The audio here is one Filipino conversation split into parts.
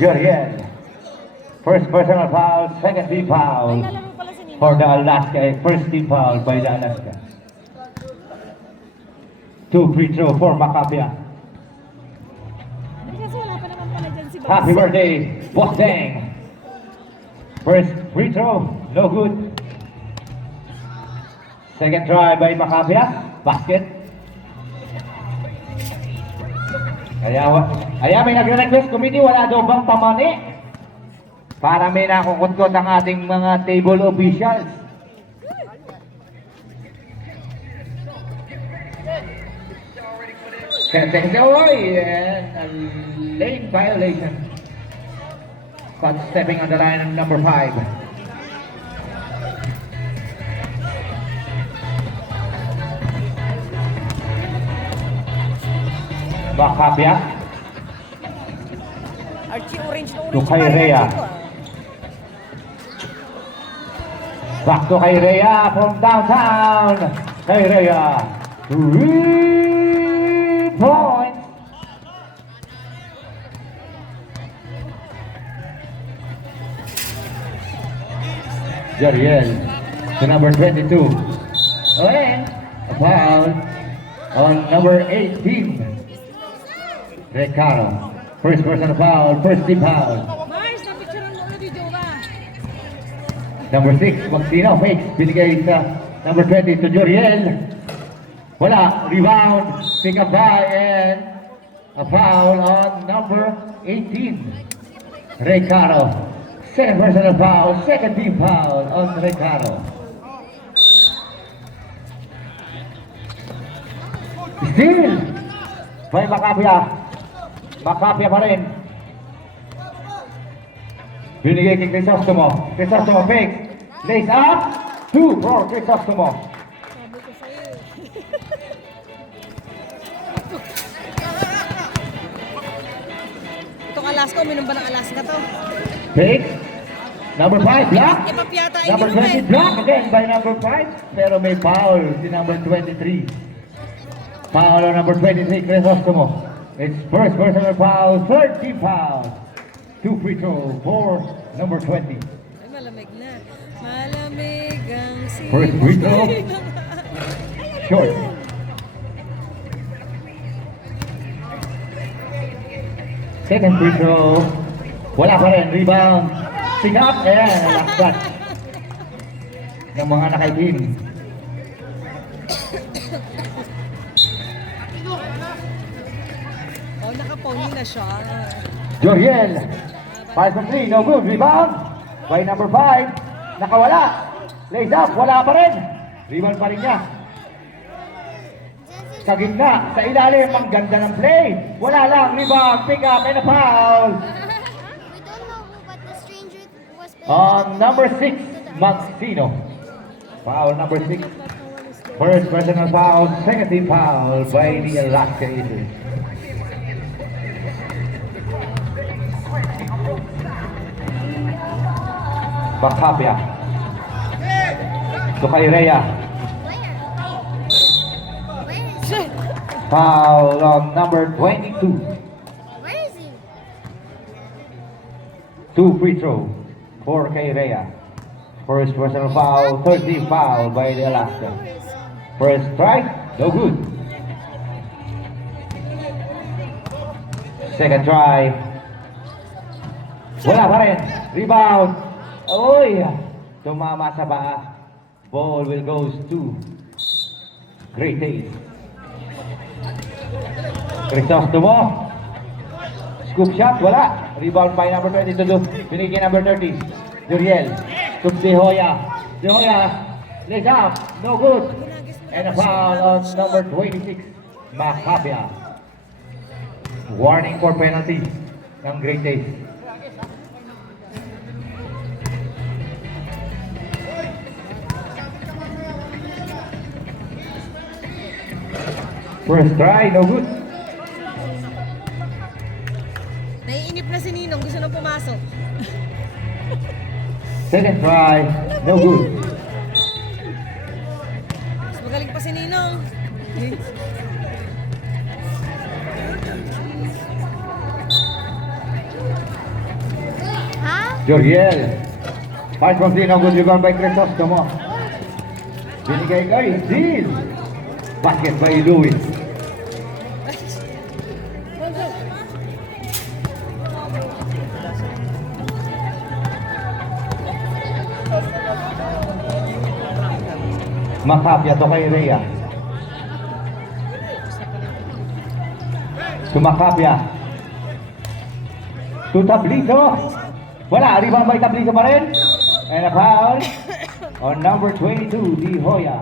Juriel. First personal foul, second team foul for the Alaska. First team foul by the Alaska. 2 free throw for Macapia. Happy birthday, Boss Deng. First free throw, no good. Second try by Macapia, basket. Kaya may nagre-request committee, wala daw bang pamani? Para may nakukutkot ang ating mga table officials. Can take it away and a lane violation. Caught stepping on the line of number 5. Macapia. Archie orange na To orange. kay Rhea. Back to kay Rhea from downtown. Kay Rhea. 3 points. Jariel to number 22. And a foul on number 18. Recaro. First personal foul, first team foul. Mars, napicturean mo ulit yung Jowa. Number 6, Maxino fakes. Binigay sa number 20 to Joriel. Wala. Rebound. Pick up by and a foul on number 18. Recaro. Second personal foul. Second team foul on Recaro. Still. By Macapia. Macapia pa rin. Binigay kay Crisostomo. Crisostomo fakes. Lays up. 2 for Crisostomo. Sabi ko sa'yo. Itong Alaska, uminom ba ng Alaska to? Fakes. Number 5, block. Ipap yata Number ininom 20, block again by number 5. Pero may foul si number 23. Foul on number 23, Crisostomo. It's first personal foul, third team foul. 2 free throw for number 20. Ay, malamig na. Malamig ang simoy. First free throw. Short. Second free throw. Wala pa rin. Rebound. Pick up and a last shot ng mga nakaitim. Oh, nakapony na siya. Joriel. 5 from 3. No good. Rebound by number 5. Nakawala. Lays up. Wala pa rin. Rebound pa rin niya. Sa gitna. Sa ilalim. Ang ganda ng play. Wala lang. Rebound. Pick up and a foul. We don't know who, but the stranger was playing. On number 6, Maxino. Foul number 6. First personal foul, second team foul by the Alaska Aces. Macapia. To kay Rhea. Where? Where is he? Foul on number 22. Where is he? 2 free throw for kay Rhea. First personal foul, third team foul by the Alaska. First strike, no good. Second try. Wala pa rin. Rebound. Oy! Tumama sa paa. Ball will goes to Great Ace. Crisostomo. Scoop shot, wala. Rebound by number 22. Binigay number 30. Juriel. To De Hoya. De Hoya. Lays up. No good. And a foul on number 26. Macapia. Warning for penalty ng Great Ace. First try, no good. Naiinip na si Ninong. Gusto nang pumasok. Second try, no good. Mas magaling pa si Ninong. Joriel. Pass from three, no good. Rebound by Crisostomo. Binigay kay Zil. Basket by Louis. Makapya to kay Rhea. Sumakapya. To Tablizo. Wala, rebound by Tablizo pa rin. And a foul on number 22, Di Hoya.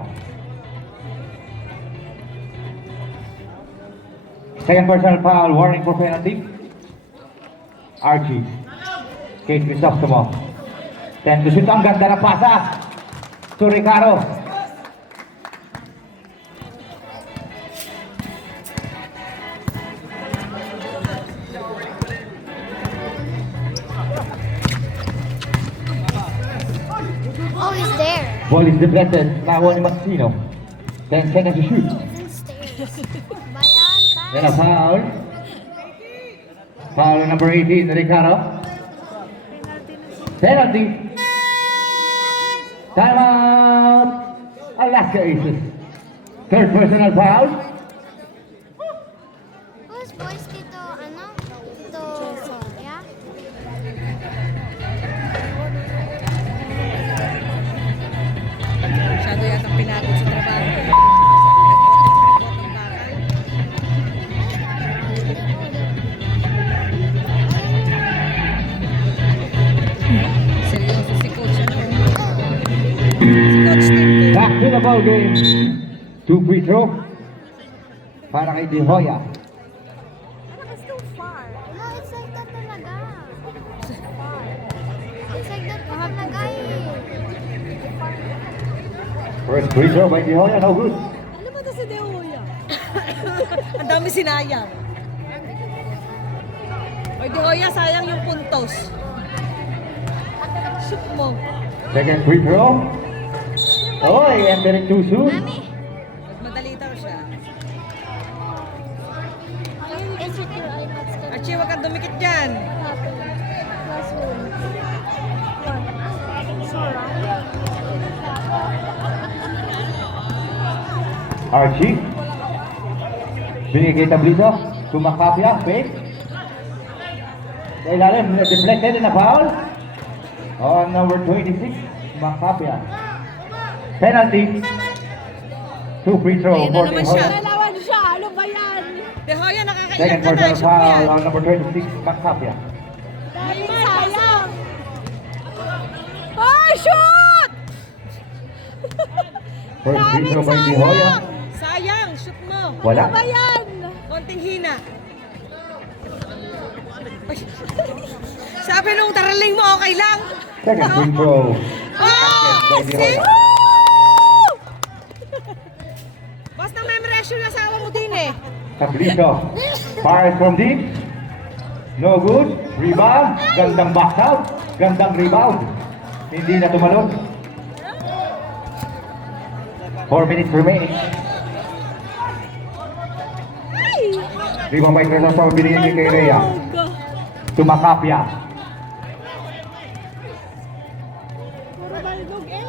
Second personal foul, warning for penalty. Archie. Kate Crisostomo. 10 to shoot, ang ganda na pasa. To Ricardo. Oh, he's there. Ball is deflected. Nakuha ni Maxino. 10 seconds to shoot. He's stairs. Bayan, Then a pass. foul. Foul number 18, Ricardo. Penalty. Timeout. Alaska Aces. Third personal foul. Who's voice dito, ano? Dito, yeah? Masyado yata pinagod sa trabaho. Seryoso si Coach, ano? Si Coach Tim. Back to the ball game. 2 free throw. Para kay De Hoya. It's too far. No, it's like that talaga. It's like that talaga eh. First free throw by De Hoya, no good. Ano ba ito si Deoya? Ang dami sinayang. Oy, Deoya, sayang yung puntos. Shoot mo. Second free throw. Oh, he entered it too soon. Mami, Madali daw siya. is it your iPad's gonna Archie, huwag kang dumikit dyan. happen? Last one. Sora. Archie. Binigay kay Tablizo. Sumakapya. Fake. Sa ilalim. Deflected na foul. On number 26. Sumakapya. Penalty. 2 free throw Ayun na for naman De siya. Hoya. Nalawan siya, ano ba yan? Deoya, nakakailan Second ka na. personal Shoot mo yan. foul on number 26. Sumakapya. Dahil sayang. Oh, shoot! First free throw by De Hoya. Sayang, shoot mo. Wala. Ano ba yan? Konting hina. Ay. Sabi nung taraling mo, okay lang. Second free throw. Oh! by De See? Hoya. Basta memorize yung asawa mo din eh. Tablizo. Fires from deep. No good. Rebound. Gandang box out. Gandang rebound. Hindi na tumalon. 4 minutes remaining. Rebound by Crisostomo. Binigay kay Rhea. Tumakapya.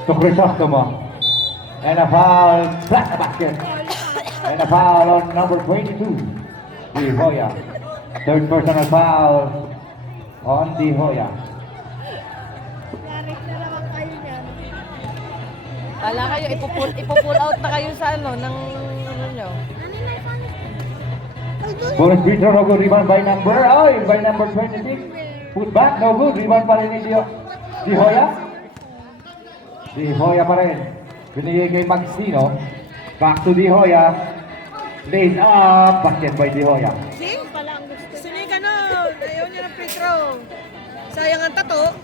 To Crisostomo. And a foul. Flat the basket. And a foul on number 22. Di Hoya. Third personal foul on Di Hoya. Direct na naman kayo niyan. Kala kayo, ipo-pull out na kayo sa ano, ng ano nyo. Mami, may phone. Ay, doon. Bonus free throw, no good. Rebound by number 26. Put back, no good. Rebound pa rin ni Di Hoya. Di Hoya pa rin. Binigay kay Maxino. Back to Di Hoya. Lays up. Basket by Di Hoya. See? Sinay ka nun. Ayaw niya ng free throw. Sayang ang tato.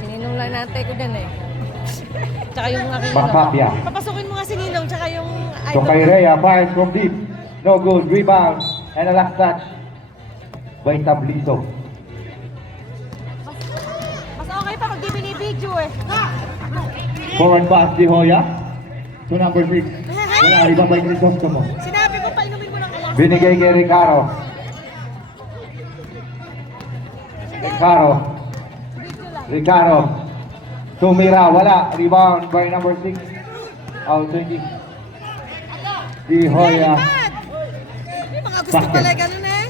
Sininong lang natin ko dyan eh. Tsaka yung aking Makapya. Papasukin mo nga si Ninong, tsaka yung So kay Rhea, fires from deep. No good. Rebound. And a last touch by Tablizo. Mas okay pa pag di binibidyo eh. Forward pass Di Hoya to number 6. Wala, rebound by Crisostomo. Sinabi ko, painumin mo ng alak. Binigay kay Ricardo. Ricardo. Tumira, wala. Rebound by number 6. Out 20. Di Hoya. May mga gusto pala ganun eh.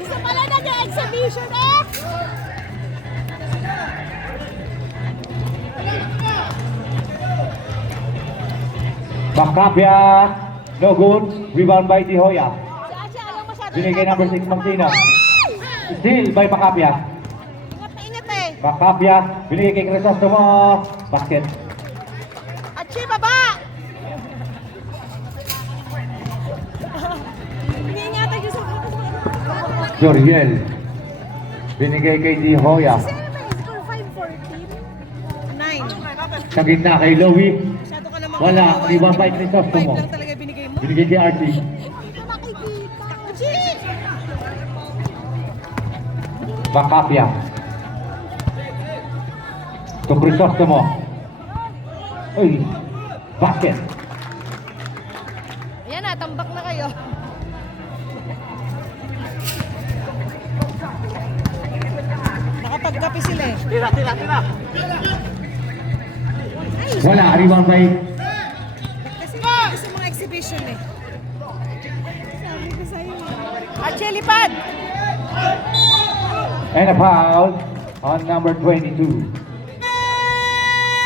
Gusto pala nag-exhibition eh! Bakapia. No good. Rebound by Di Hoya. Si Asya, alam masyado. Binigay number 6 Magsina. Steal by Bakapia. Ingat na ingat eh! Bakapia. Binigay kay Crisostomo. Basket. Achi, baba! Iniingatan yung sa Joriel. Binigay kay Di Hoya. Sino ba yung score? 5-14? 9. Sa gitna kay Louie. Masyado ka naman. Wala. Rebound by Crisostomo. 5 lang talaga binigay mo. Binigay kay RC. Hindi ko nakikita. Achi! Bakapia. To Crisostomo. Uy. Basket. Ayan na, tambak na kayo. Nakapagkapi sila eh. Wala. Rebound by Kasi gusto mga exhibition eh. Sabi ko sa'yo. Archie, lipad! and a foul on number 22.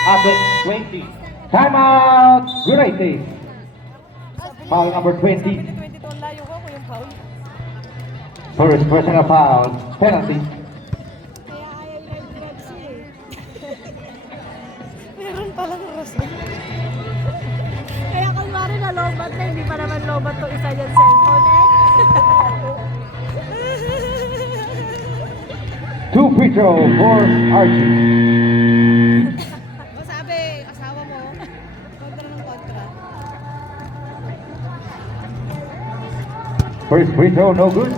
At 20. Timeout. Great save. Foul number 20. 22 ang layo ko yung foul. First personal foul. Penalty. Kaya ayaw yung Pepsi eh. Meron palang rason. Kaya kunwari na lobat na, hindi pa naman lobat to isa yung cellphone eh. 2 free throw for Archie. O sabi, asawa mo, kontra ng kontra. First free throw, no good.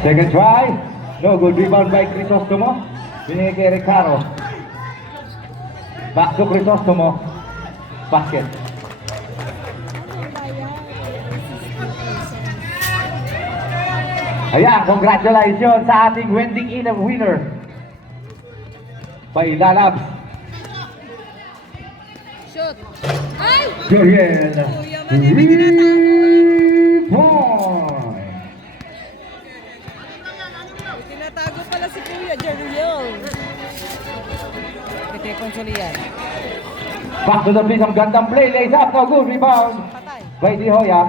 Second try, no good. Rebound by Crisostomo. Binigay kay Ricardo. Back to Crisostomo. Basket. Ayan, congratulations sa ating wending in winner. Pailalabs. Shoot! Ay! Joriel. Kuya man, may tinatapon. 3 point. Tinatago pala si Kuya Jeriel. Ito yung konsoliyan. Back to the place. Ang gandang play. Lays up. No good. Rebound. Patay. By Di Hoya.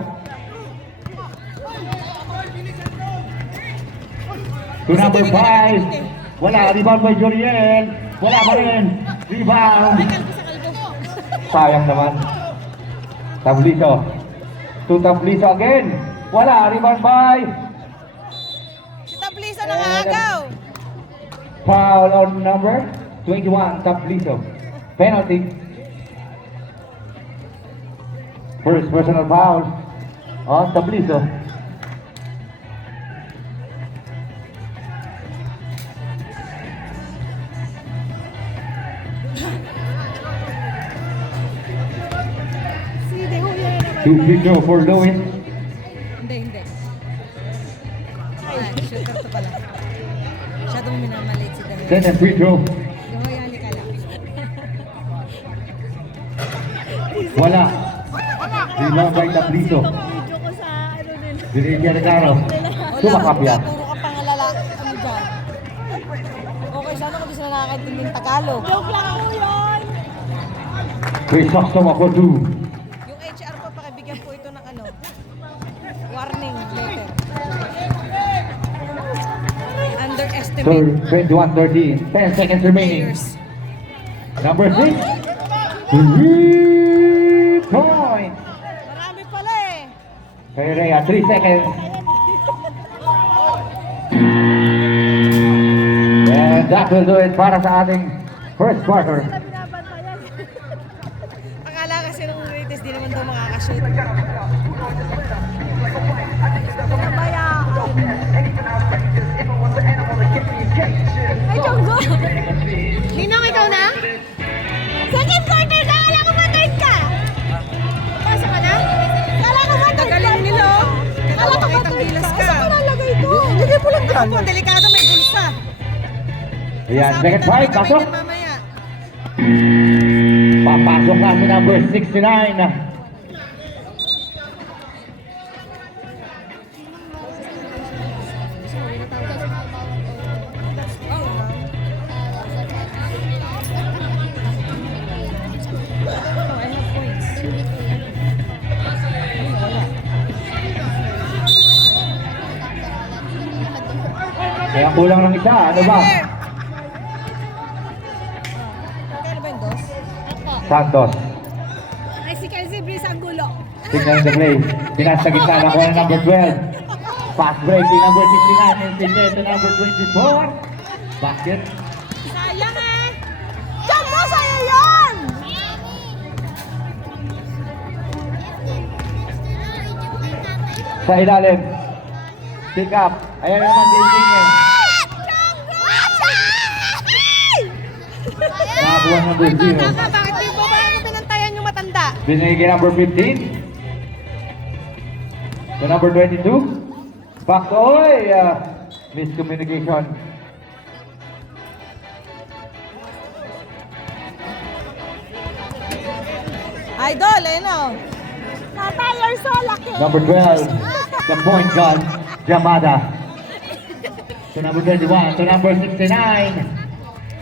To number 5. Wala. Rebound by Joriel. Wala pa rin. Rebound. Ay, kalbo sa kalbo. Sayang naman. Tabliso. To Tabliso again. Wala. Rebound by. Si Tablisa nangagaw. Foul on number 21. Tabliso. Penalty. First personal foul on Tabliso. Si De Huya na naman. 2 free throw for Louis. Hindi, hindi. Ay, shooter to pala. Masyadong minamalit si Daniel. Second free throw. Yoyali ka lang. Wala. Rebound by Tabliso. Video ko sa ano din. Binigyan ni Caro. Wala, Sumakapya. puro ka pang lalaki. Ano dyan? Okay, sana kung di sila nakakaintinding Tagalog. Joke lang po yun! Crisostomo for 2. Yung HR po, pakibigyan po ito ng ano, warning letter. Underestimate 21-13. 10 seconds remaining. players. Number 6. 3 point. Marami pala eh. Kay Rhea, 3 seconds. And that will do it para sa ating first quarter. Binabantayan. Akala kasi nung latest di naman daw makakashoot. po, delikado may bulsa. Ayan, second fight, pasok. Mamaya. Papasok na si number 69. Kaya kulang ng isa, ano ba? Kaya ba yung dos? Santos. Ay, si Kelsey Breeze ang gulo. Tignan the play. Pinasa gitna na ko ng number 12. Fast break to number 69 and Sidney to number 24. Basket. Sayang eh! Diyan mo, sa'yo yun! Sa ilalim. Pick up. Ayan naman si Insigne. Nakakuha ng number 0. Tama, bakit di ba parang pinantayan yung matanda? Binigay kay number 15. To number 22. Back to Oy. Miscommunication. Idol, ayun o. Tatay, you're so lucky. Number 12. The point guard. Jamada. To number 21. To number 69.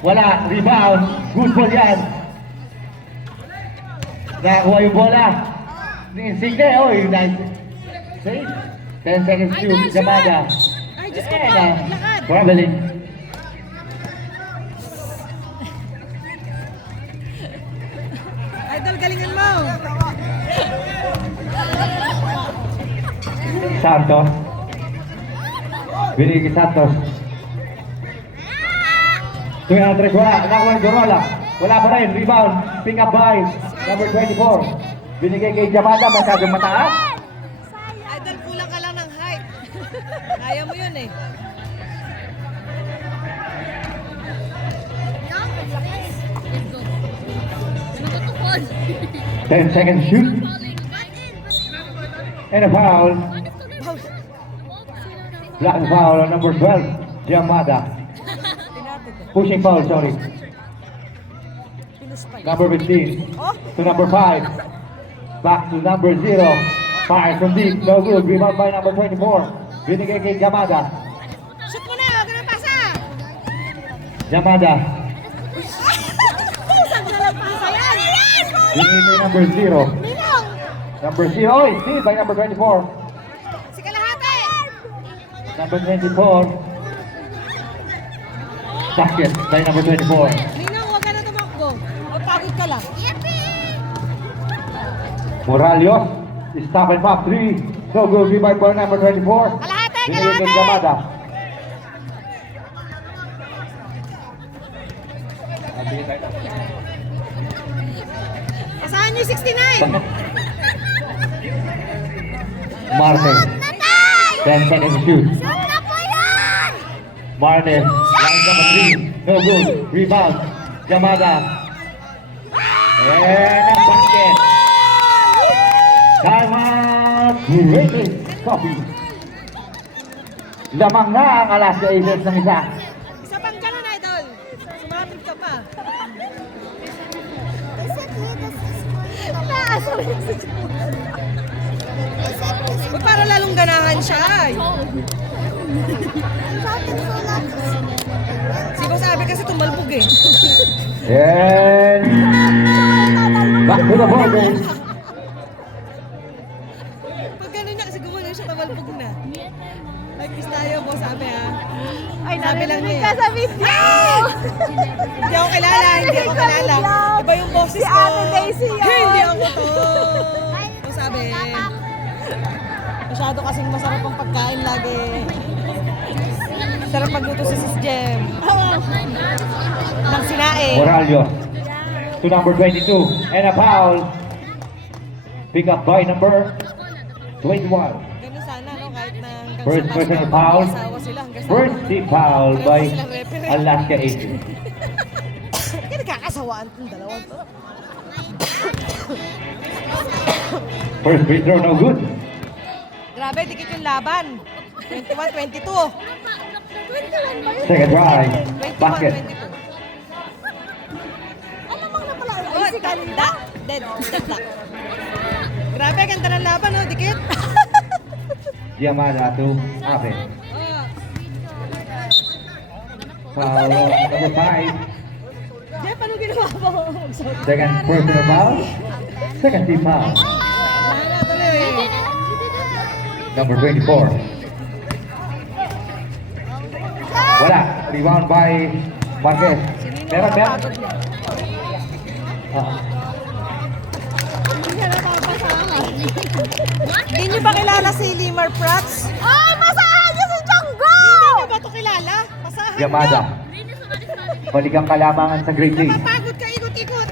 Wala. Rebound. Good ball yan. Nakakuha yung bola. Ni Insigne. Oy, nice. Save. 10 seconds to Jamada. Ay, Diyos ko po. And Lakad. traveling. Idol, galingan mo. Santos. Binigay kay Santos. Tuwing ang tres, wala. Nakuha yung Jorola. Wala pa rin. Rebound. Pick up by number 24. Binigay kay Jamada. Masyadong mataas. Idol, kulang ka lang ng height. Kaya mo yun eh. Natutukod. 10 seconds shoot. And a foul. Black foul on number 12. Jamada. Pushing foul, sorry. Number 15. Oh, To number 5. Back to number 0. Fire from deep. No good. Rebound by number 24. Binigay kay Jamada. shoot mo na. Huwag ka nang pasa. Jamada. Pusang na lang pa yan! Binigay kay number 0. Minong! Number 0. Oh, steal by number 24. Si Kalahati. Number 24. Basket by number 24. Ninong, huwag ka na tumakbo. Magpagod ka lang. Moralios. Stop and pop 3. No good. Rebound by number 24. Kalahati, Binigay kay kalahati. Jamada. Asahan niyo yung 69. Martin. 10 seconds to shoot. Shoot na po yan! Martin. Line number 3. No good. Rebound. Jamada. And a basket. Time out. Great coffee. Lamang na ang Alaska Aces ng isa. Isa pang ganun, Idol. Sumapit ka pa. Naasa mo yung Uy, para lalong ganahan siya. Ay. Si Boss Abby kasi tumalbog eh. And back to the ball. Pag gano'n niya kasi gumanon siya, tumalbog na. Mag-kiss tayo, Boss Abby ha. Ay, Sabi lang narinig niya. ka sa video! Hindi ako kilala, hindi ako kilala. Iba yung boses Si ko. Ate Daisy yun. Hindi ako to. Boss Abby. Masyado kasing masarap ang pagkain lagi. Sarap magluto si Sis Jem. Nang sinae. Moralios to number 22 and a foul. Pick up by number 21. Ganun sana, no? Kahit na hanggang First sa personal taas, foul. mag-asawa sila hanggang sa First team foul by Alaska Aces. Kaya nagkakasawaan itong dalawang to. First free throw no good. Grabe, dikit yung laban. 21-22. 21 ba yun? Second try. 21, Basket. 22. Alamang na pala. Oh, Ay, si Kalida. Dead lock. Grabe, ganda ng laban, oh, dikit. Yamada to Abe. Oh. Foul on number 5. Jeff, ano ginawa mo? Second personal foul. Second team foul. Wala na tuloy. Number 24. Wala. Rebound by Marquez. Meron, meron. Ah. Hindi ka napapasahan. Hindi nyo ba kilala si Limar Prats? Ay, masahan niya si Django! Hindi nyo ba ito kilala? Pasahan Yamada. Balik ang kalamangan sa grade 3. Napapagod ka, ikot-ikot.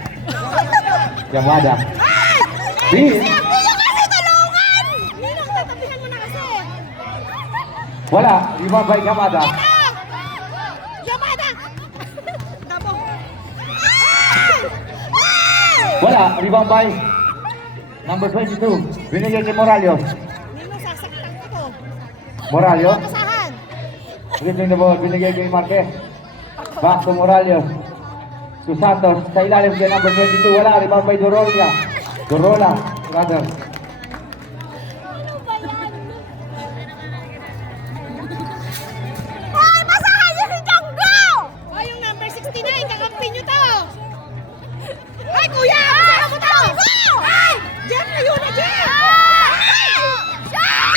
Yamada. Ay! Please. Hindi niyo kasi tulungan! Ninong, tatapihan mo na kasi. Wala. Rebound by Yamada. Yamada! Dabong. Wala. Rebound by number 22. Binigay kay Moralios. Ninong, sasaktan ko to. Moralios. Pasahan. Dribbling the ball. Binigay kay Marquez. Back to Moralios. To Santos. Sa ilalim kay number 22. Wala. Rebound by Dorola. Dorola. Rather. Ay, masahan niya si Django! Oh, yung number 69, kakampi nyo to. Ay, kuya! Kasama mo to! Ay! Jeff, ayun na, Jeff!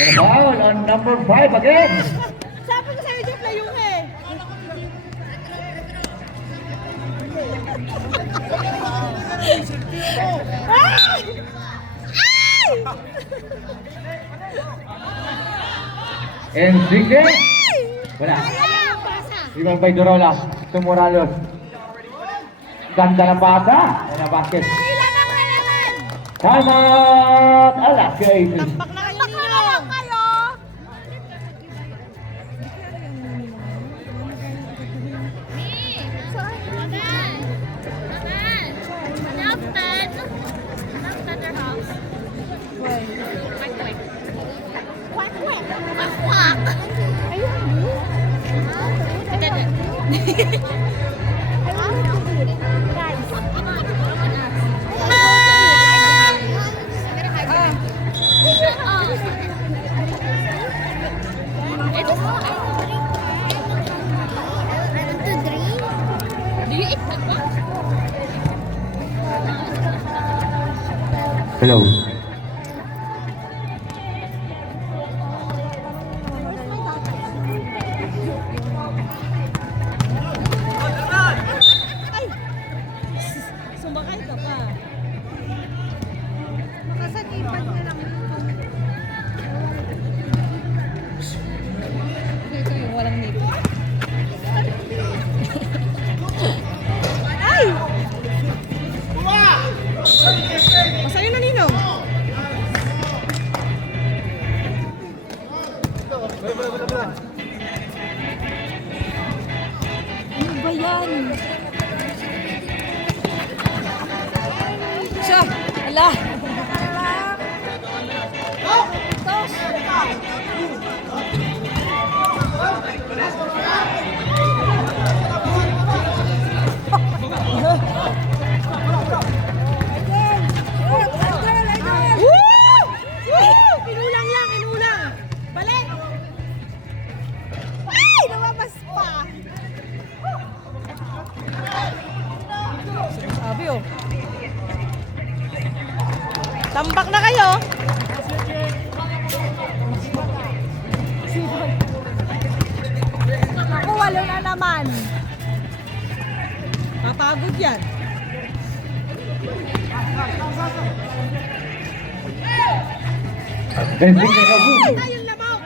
And a foul on number 5 again. Sabi ko sa'yo, Jeff, layo ka eh. Ay! Ay! And single. Wala. Ayan, pasa. Rebound by Dorola. To Moralios. Ganda ng pasa. And a basket. Kailangan na naman! Time out. Alaska Aces. Tambak na kayo, Bakla Ninong. kayo! Hello. Sumakay ka pa. Makasanipan na lang. Ito yung walang nipis. Ay! Masaya na, Ninong. Ano ba yan? Siya! Ala! Woo! Woo! Kinulang lang, kinulang. Balik! Ay! Lumabas pa! Sabi oh. Tambak na kayo. Ako, walo na naman. Papagod yan. And single no good. Tayong lamok.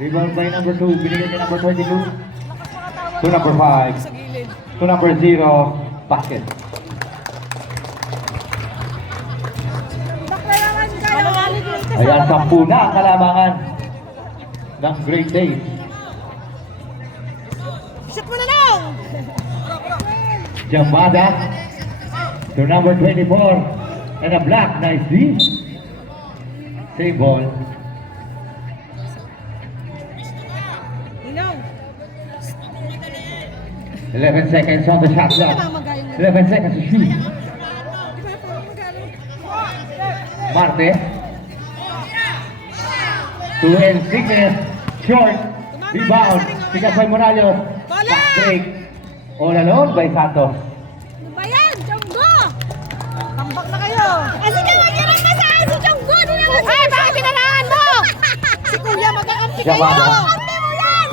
Rebound by number 2. Binigay kay number 22. To number 5. Sa gilid. To number 0. Basket. Bakla naman kayo! Mananalo din ito. Ayan, 10 na ang kalamangan ng Great Days. Shoot mo na lang. Yamada to number 24. And a black, nice D. Save ball. Ninong. 11 seconds on the shot clock. 11 seconds to shoot. Marte. To Insigne. Short. Rebound. Sigat by Morales. Fast break. All alone by Santos. Ano ba yan? Jonggo! Tambak na kayo! Sige, mag-irang ka saan si Jonggo! Ay, bakit pinalaan mo? Si Kuya mag-aampi kayo! Yamada. Ampi mo yan!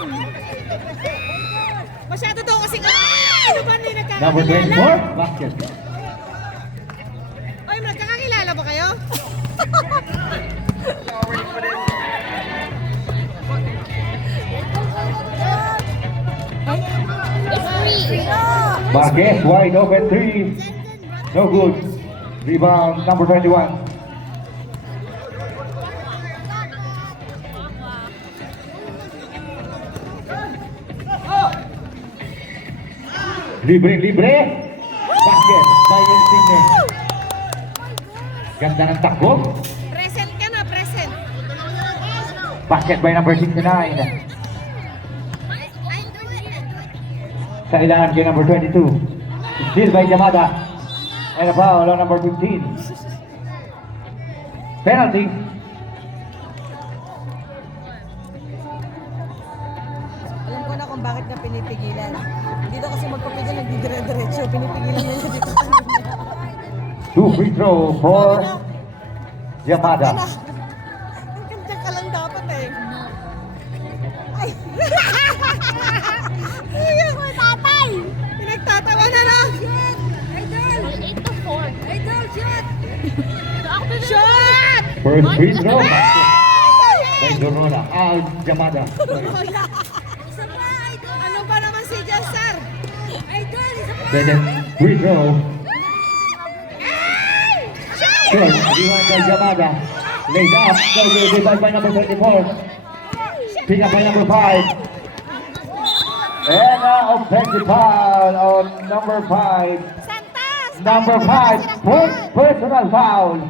Masyado daw kasi ano ba hindi Number nagkakakilala? 24. Basket. Oy, nagkakakilala ba kayo? Marquez wide open 3. No good. Rebound number 21. Libre. Basket by Insigne. Ganda ng takbo. Present ka na, present. Basket by number 69. Sa ilangan kay number 22. Steal by Yamada. And a foul on number 15. Penalty. Alam ko na kung bakit ka pinipigilan. Dito kasi magpapigil, nagdidire-diretso. Pinipigilan nila dito. 2 free throw for Yamada. Ang ganda ka lang dapat eh. Ay! Iyak mo, tatay! Pinagtatawa na lang. Idol! 8 to 4. Idol, shot! Shot! First free throw. Basket by Dorona. Yamada. Sorry. Isa pa, idol! Ano ba naman si Jessar? Idol, isa pa! Second free throw. Shot! Short. Adiwan by Yamada. Laid up. So good. Rebound by number 34. Pick up by number 5. And offensive foul on number 5. Santas! Number 5. Personal foul.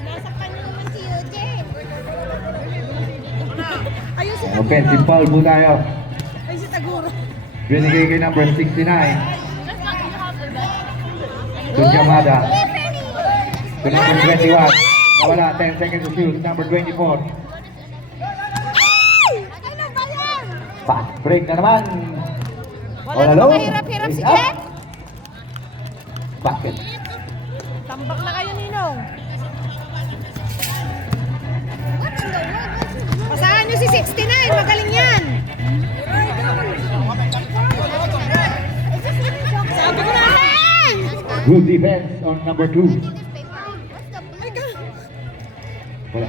Nasaktan niyo naman si Eugene. Ayun si Offensive foul po tayo. Ay, si Taguro. Binigay kay number 69. To Yamada. To number 21. Nawala. 10 seconds to shoot. Number 24. Ano ba yan? Fast break na naman. Wala All namang alone. kahirap-hirap si Laid up. Jeff. Basket. Tambak na kayo, Ninong. Pasahan niyo si 69. Magaling yan. Sabi ko na lang! Good defense on number 2. Wala.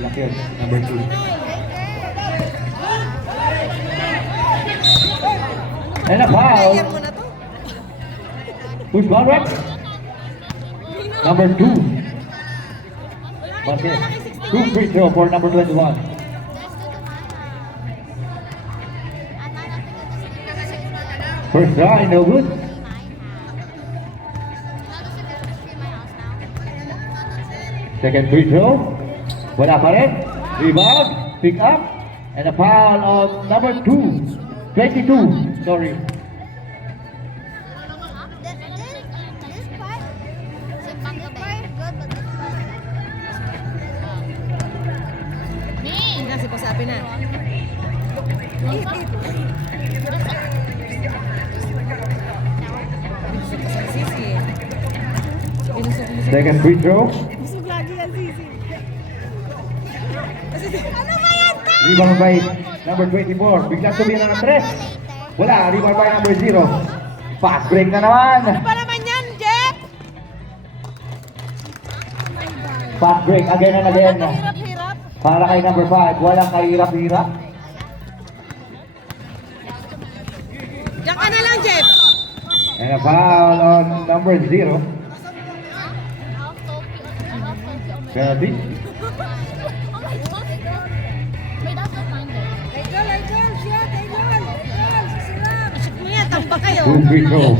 Black yun. Number 2. And a foul. Player mo na to. Who's gone right? Number 2. Basket. 2 free throw for number 21. First try, no good. Second free throw. Wala pa rin. Rebound. Pick up. And a foul on number 2. 22. Sorry. Kasi pasabi na. Sisi. Second free throw. Busog lagi yan, Sisi. Ano ba yan? Rebound by number 24. Biglang tumira ng 3. Wala. Rebound by number 0. Fast break na naman. Ano ba naman yan, Jeff? Fast break again and again. Hirap-hirap. Para kay number 5. Walang kahirap-hirap. Diyan ka na lang, Jeff. And a foul on number 0. Penalty. Idol, idol, shot, idol. Idol, silang. Shoot mo yan, tambak kayo. Two free throw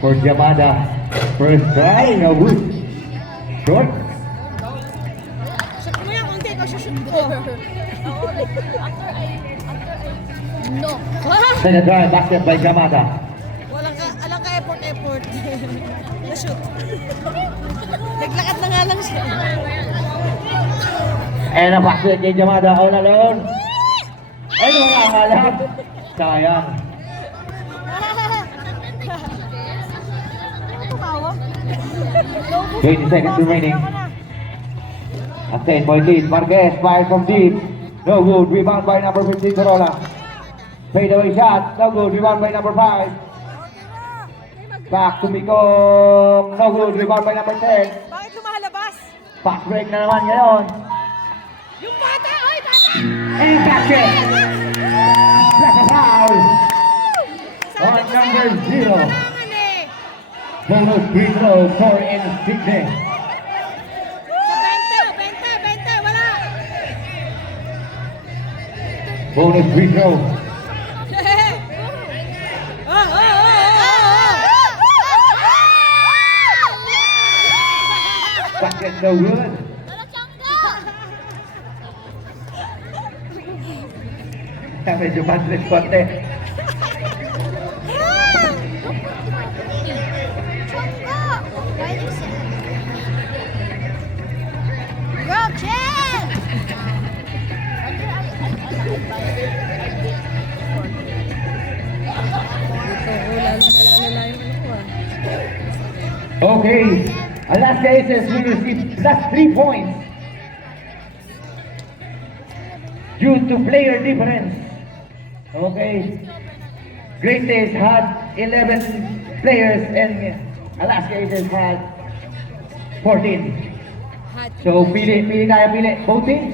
for Yamada. First try, no good. Short. Shoot mo yan, kung hindi ko shoot ko. No. Second try, basket by Yamada. Alang ka effort. Na-shoot. Naglakad na nga lang siya. And a basket kay Yamada all alone. Ay, wala nga lang. Sayang. Ano tumawa? 20 seconds remaining. A 10-point lead. Marquez fires from deep. No good. Rebound by number 15, Corolla. Fade away shot. No good. Rebound by number 5. Back to Mikong. No good. Rebound by number 10. Bakit lumalabas? Fast break na naman ngayon. Yung bata! Oy, bata! And basket. That's a foul. On number 0. Kailangan eh! Bonus free throw for Enrique. Sa 20, wala! Bonus free throw. Basket no good. Medyo madres konti. Bro, chill! Malala yung ano ko Okay. Alaska Aces will receive plus 3 points due to player difference. Okay. Great Days had 11 players and Alaska Aces had 14. So pili tayo, pili. Both teams?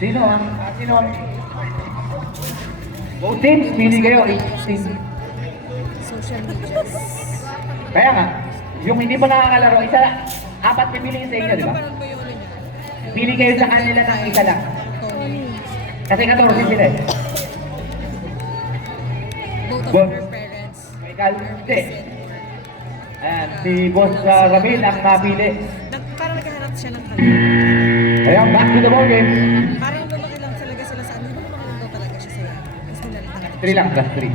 Sino ang both teams, pili kayo. Team. social media. Kaya nga, yung hindi pa nakakalaro, apat pipiliin sa inyo, di ba? Parang ba yung ano niya? Pili kayo sa kanila ng isa lang. Kasi 14 sila eh. Both of Both. your parents. Ikaw, hindi. Ayan, si Boss Ramil ang napili. Parang naghahanap siya ng kanila. Kaya back to the ball game. Parang lumaki lang talaga sila sa ano. Lumaki lang daw talaga siya sa'yo. Tapos nilalita 3 lang, plus 3.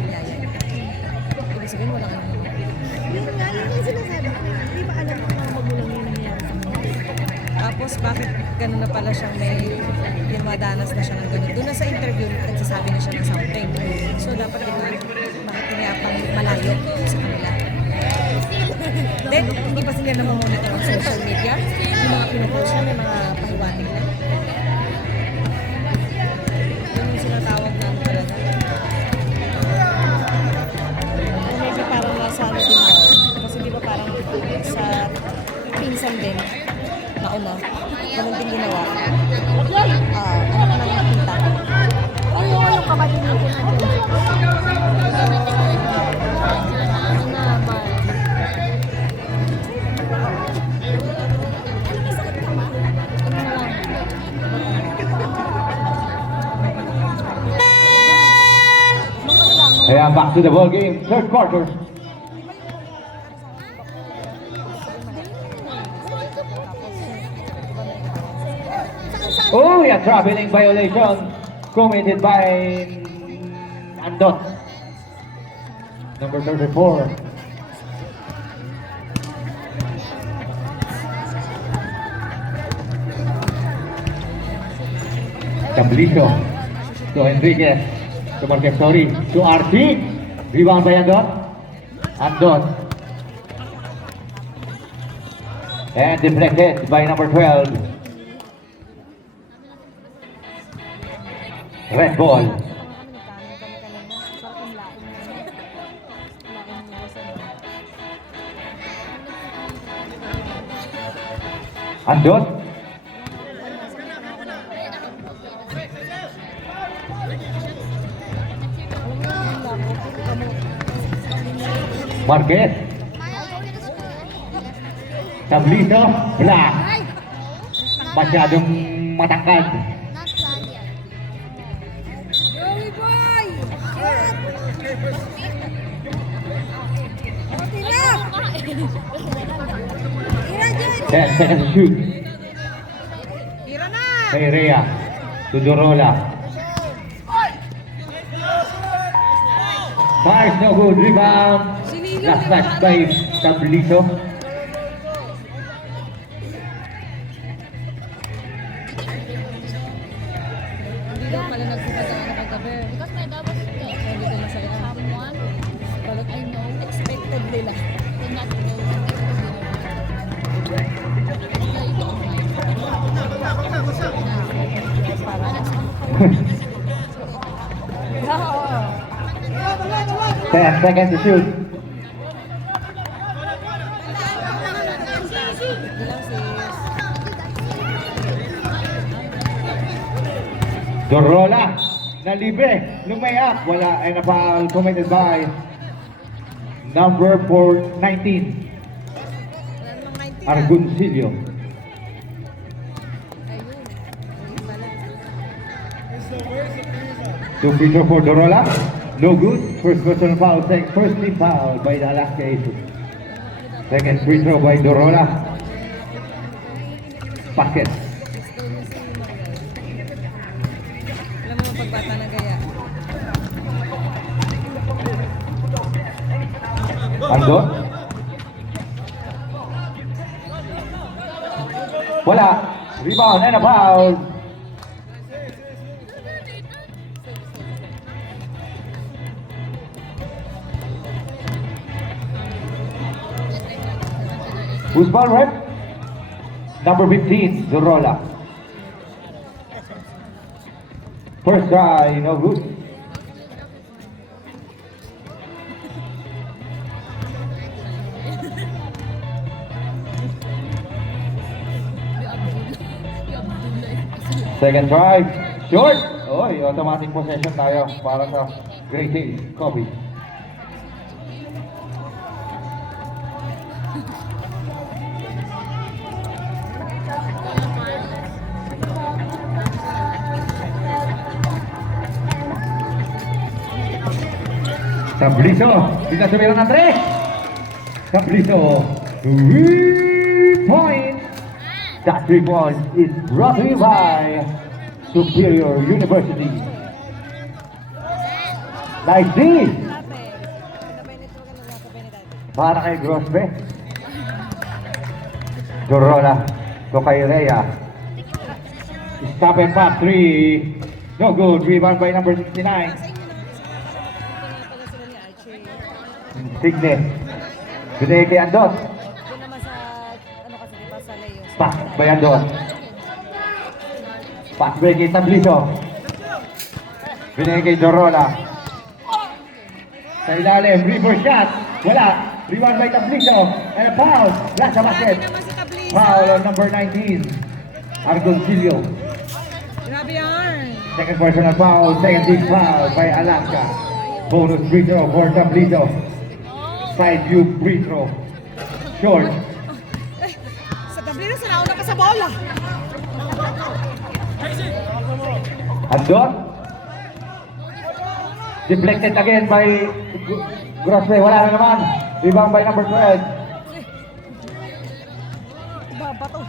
Ibig sabihin, wala ka naman. Yun nga, yun yung sinasabi ko. Hindi ba alam ng mga magulang yung nangyayari sa mga Tapos bakit ganun na pala siyang may dumadanas na siya ng ganun. Doon na sa interview, nagsasabi na siya ng something. So dapat ito, bakit tinayapang malayo sa kanila. Then, hindi pa sila namamonitor ng social media. Yung mga pinupost niya, may mga pahiwatig na. Yun yung sinatawag na ano talaga. O maybe parang nasa ano din daw. Kasi di ba parang sa pinsan din, nauna, ganun din ginawa. Anak ng pinta. Ano yung kapatid mo po natin? Kaya back to the ball game, third quarter. Oh, yeah, traveling violation committed by Andon. Number 34. Tablizo to Enriquez, to Marquez, sorry, to RT. Rebound by Andon. Andon. And deflected by number 12. Red ball. Andon. Marquez. Tablizo. Black. Masyadong matangkad. Joey boy! Ira dyan! 10 seconds to shoot. Kay Rhea. To Dorola. Fires no good. Rebound. Last touch by Tabliso. Hindi lang pala nagpupunta ka na kagabi. Because my dad was Hindi ko masalita. someone Balot I know expected nila. did not know like, 10 seconds to shoot. Hindi lang sis. Dorola. Na libre. Lumayap. Wala. And a foul committed by number 19. Wala namang 19 Arguncillo. Ayun. Ayun pala. Two free throw for Dorola. No good. First personal foul. First team foul by the Alaska Aces. Second free throw by Dorola. Basket. Alam mo yung pagbata na gaya. Andon. Wala. Rebound and a foul. Who's ball, rep? Number 15, Dorola. First try, no good. Second try, short. Oy, automatic possession tayo para sa Great Hills, Kobe. Tabliso, bisa subieron a 3. Tabliso, 3 points. That 3 points is brought to you by Superior University. Like this, Kape. Pinapainit mo ka na lang kape ni dati. para kay Grosbe. Dorola, to kay Rhea. Stop and pop 3. No good, rebound by number 69. Sa inyo na kasi nga pala sila ni Archie. Signe. Today kay Andot. Doon naman sa, ano kasi di ba, sa Leo. Pass by Andot. Pass by kay Tabliso. Binigay kay Dorola. Sa ilalim, reverse shot. Wala. Rebound by Tabliso. And a foul. Last sa basket. Grabe naman si Tabliso. Foul on number 19. Arguncillo. Grabe yan. Second personal foul. Second team foul by Alaska. Bonus free throw for Tabliso. Side view free throw. Short. Sa Tabliso, nauna ka sa bola. Andon. Deflected again by Grosbe. Wala na naman. Rebound by number 12. Babato.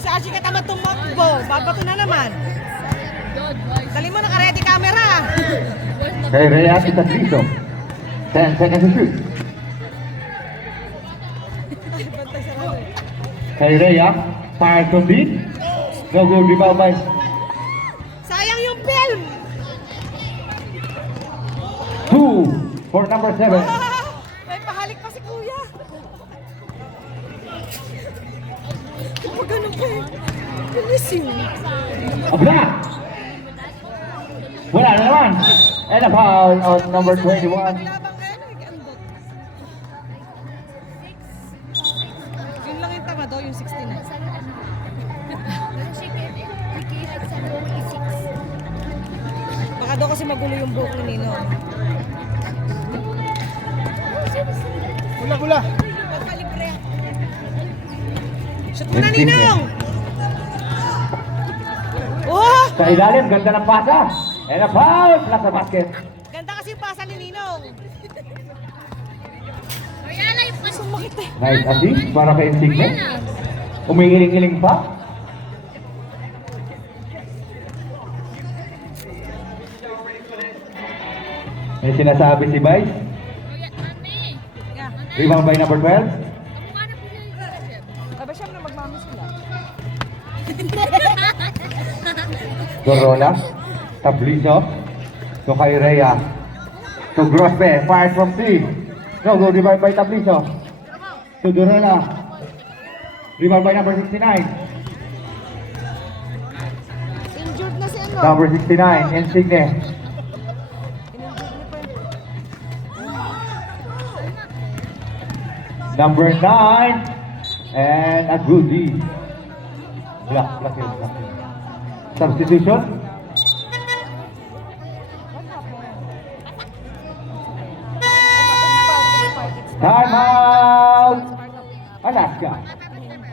Si Archie ka tamad tumakbo. Babato na naman. Dali mo, naka-ready camera. Kay Rhea si Tabliso. 10 seconds to shoot. Bantay sa ralo eh. Kay Rhea. Fires on deep. No good. Rebound by Sayang yung film. 2 for number 7. May pahalik pa si kuya. Kapag ganun pa eh. Bilis yun. A block. Wala na naman. And a foul on number 21. Labang nga ano, nag-andot. Yun lang yung tama daw, yung 69. Baka daw kasi magulo yung buhok ni Nino. Bula. Magkalibre. Shoot mo na, Ninong! Oh! Sa ilalim, ganda ng pasa. And a foul. Plus sa basket. Ganda kasi yung pasa ni Ninong. Mariana, yung Sumakit eh. Nice assist para kay Insigne. Umiiling-iling pa. May sinasabi si Vice. Kuya, mami. Yeah. Rebound by number 12. Kamukha na po siya yung chef. Aba, syempre magmami sila. Dorola. Tablizo. To kay Rhea. To Grospe. Fire from 3. No, go rebound by Tablizo. To Dorola. Rebound by number 69. Injured na si ano. Number 69, Insigne. Number 9, and a goodie. Black. Substitution. Time out! Alaska.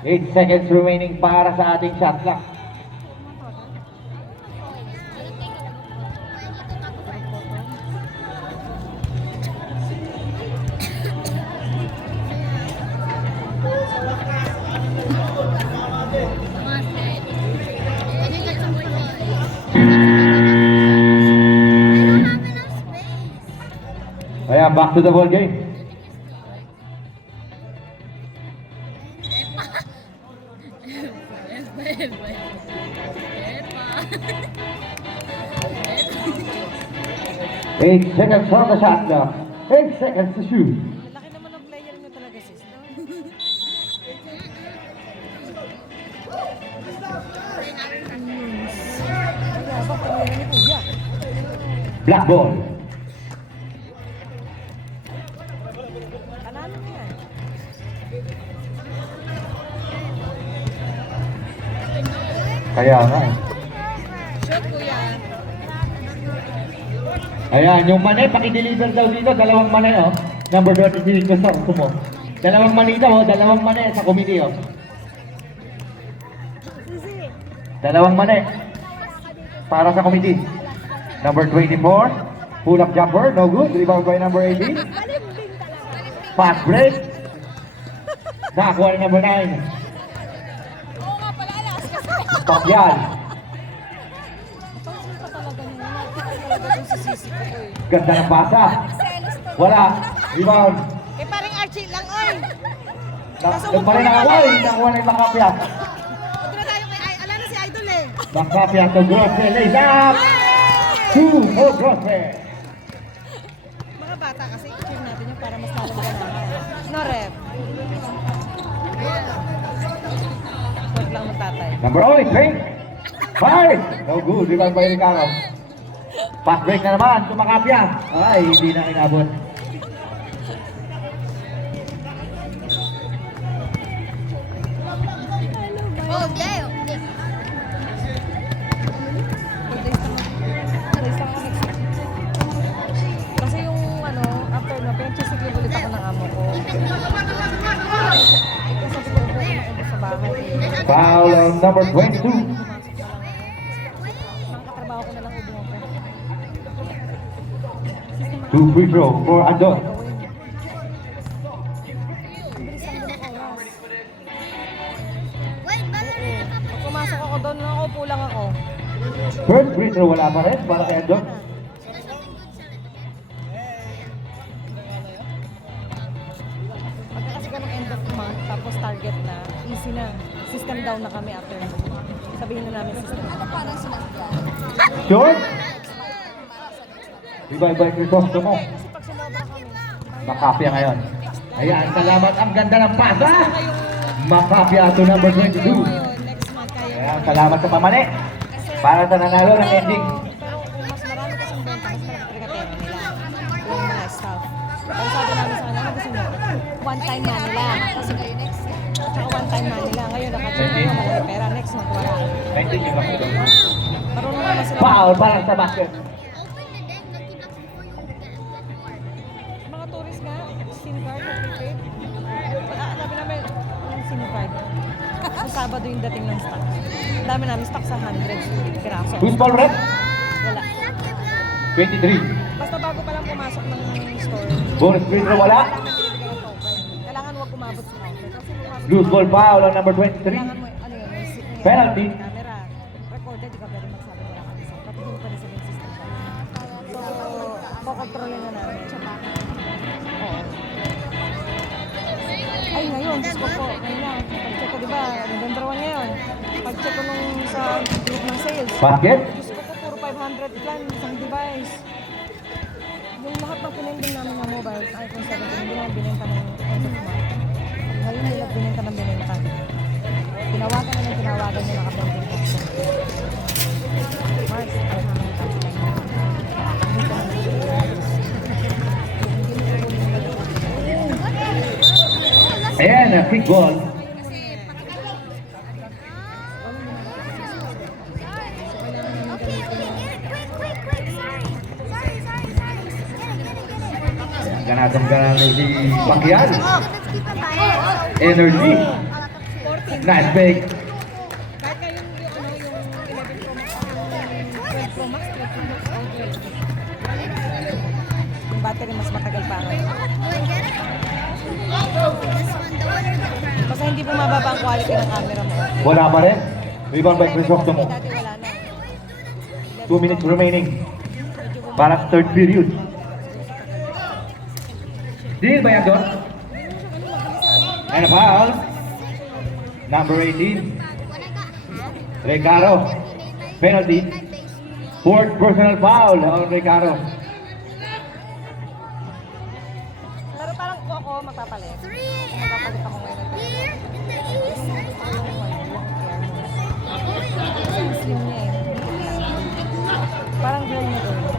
8 seconds remaining para sa ating shot clock. Ayan, back to the ball game. Eight seconds on the shot clock. 8 seconds to shoot. Laki naman ng player niyo talaga, sis. No? Wala ba kamera ni Kuya? Black ball. Panalo na yan. Kaya nga eh. Shoot, Kuya. Ayan, yung mani, pakideliver daw dito. Dalawang mani, oh. Number 23, gusto mo. Dalawang mani daw, oh. Dalawang mani sa committee, oh. Dalawang mani. Para sa committee. Number 24, pull up jumper, no good. Rebound by number 18. Fast break. Nakakuha ni number 9. Stop yan. Pansin pa talaga niya. Talaga dun sa sisi ko, eh. Ganda ng pasa. Wala. Rebound. Eh, parang Archie lang, oy. Doon pa rin nakakuha, nakakuha na yung Makapia. Huwag na tayo kay Ala na si Idol eh. Makapia to Grospe, lays up. 2 for Grospe. Mga bata kasi, i-cheer natin yung para mas lalong ganahan. No, rep. Huwag lang matatay. Number 8, 5. No good, rebound by Ricardo. Fast break na naman, Makapia. Ay, hindi na inabot. Oh, yeah. Kasi yung ano, after na, pinag-chisikli ulit ako ng amo ko. Kasi sabi ko, upo na sa bahay. Foul on number 22. Makakatrabaho ko na lang ubo ako. 2 free throw for Andon. Bilis lang din ang oras. Wait, bakit? Pag pumasok ako doon, nakaupo lang ako. First free throw, wala pa rin para kay Andon. Pagka kasi ka ng end of month, tapos target na, easy na. System down na kami after. Sabihin na namin system down. Parang Short. Rebound by Crisostomo. Kasi pag sumobra kami, Makapia ngayon. Ayan, salamat. Ang ganda ng pasa. saka yung Makapia to number 22. ngayon, next month kayo. Ayan, salamat sa pamali. Para sa nanalo ng ending. Pero kung mas marami kasing benta, mas marami talaga pera nila. Yung mga staff. Pero sabi namin sa kanila, ano gusto nyo? One time na nila. Kasi kayo next. Tsaka one time na nila. Ngayon, nakacheck na malaki pera. Next month, wala. Maintain yung mga ito. Marunong naman sila. Foul para sa basket. Open the deck, nagkita ko po yung get Mga tourist nga, SIM card, prepaid. Sabi namin, yung SIM card. Sa Sabado yung dating ng stock. Ang dami namin stock sa hundreds piraso. Who's ball rep? Wala. 23. Basta bago pa lang pumasok ng store. Bonus free throw wala. Kailangan binibigyan ng token. Kailangan huwag kumabot sa counter. Kasi pumasok Loose ball foul on number 23. kailangan mo, ano yun, may Penalty. camera. Recorded, di ka pwede magsabi wala kang isa. Pati hindi pa rin sa system. So, kukontrolin na ngayon, Diyos ko po. Ngayon na, pag-check ko, di ba? November 1 ngayon. Pag-check ko nung sa group ng sales. Basket. Diyos ko po, puro 500 plan, isang device. Yung lahat ng pinending namin ng mobile, iPhone 17, hindi namin binenta ng end of month. Ngayon nila binenta ng binenta. Tinawagan niya nakapending ko. March, ay naman yung tayo. Ayan, kick ball. Okay, get it. Quick. Sorry. Get it. Ganatong-ganan si Pacquiao. Let's keep it by Energy. Nice fake. Kahit nga yung 11 Pro Max, yung 12 Pro Max, 13 Pro Max, yung battery mas matagal pa ngayon. Do I get it? This one, the one or the crown? Basta hindi bumababa ang quality ng camera mo. Wala pa rin. Rebound by Crisostomo. Dati wala na. 2 minutes remaining. Para sa third period. Deal ba yan doon? And a foul. Number 18. When I got half, Recaro. Penalty. my base. Fourth personal foul on Recaro. Pero parang kung ako magpapalit. 3 Magpapalit ako ngayon. here in the east. Ang slim niya eh. Parang girl na girl.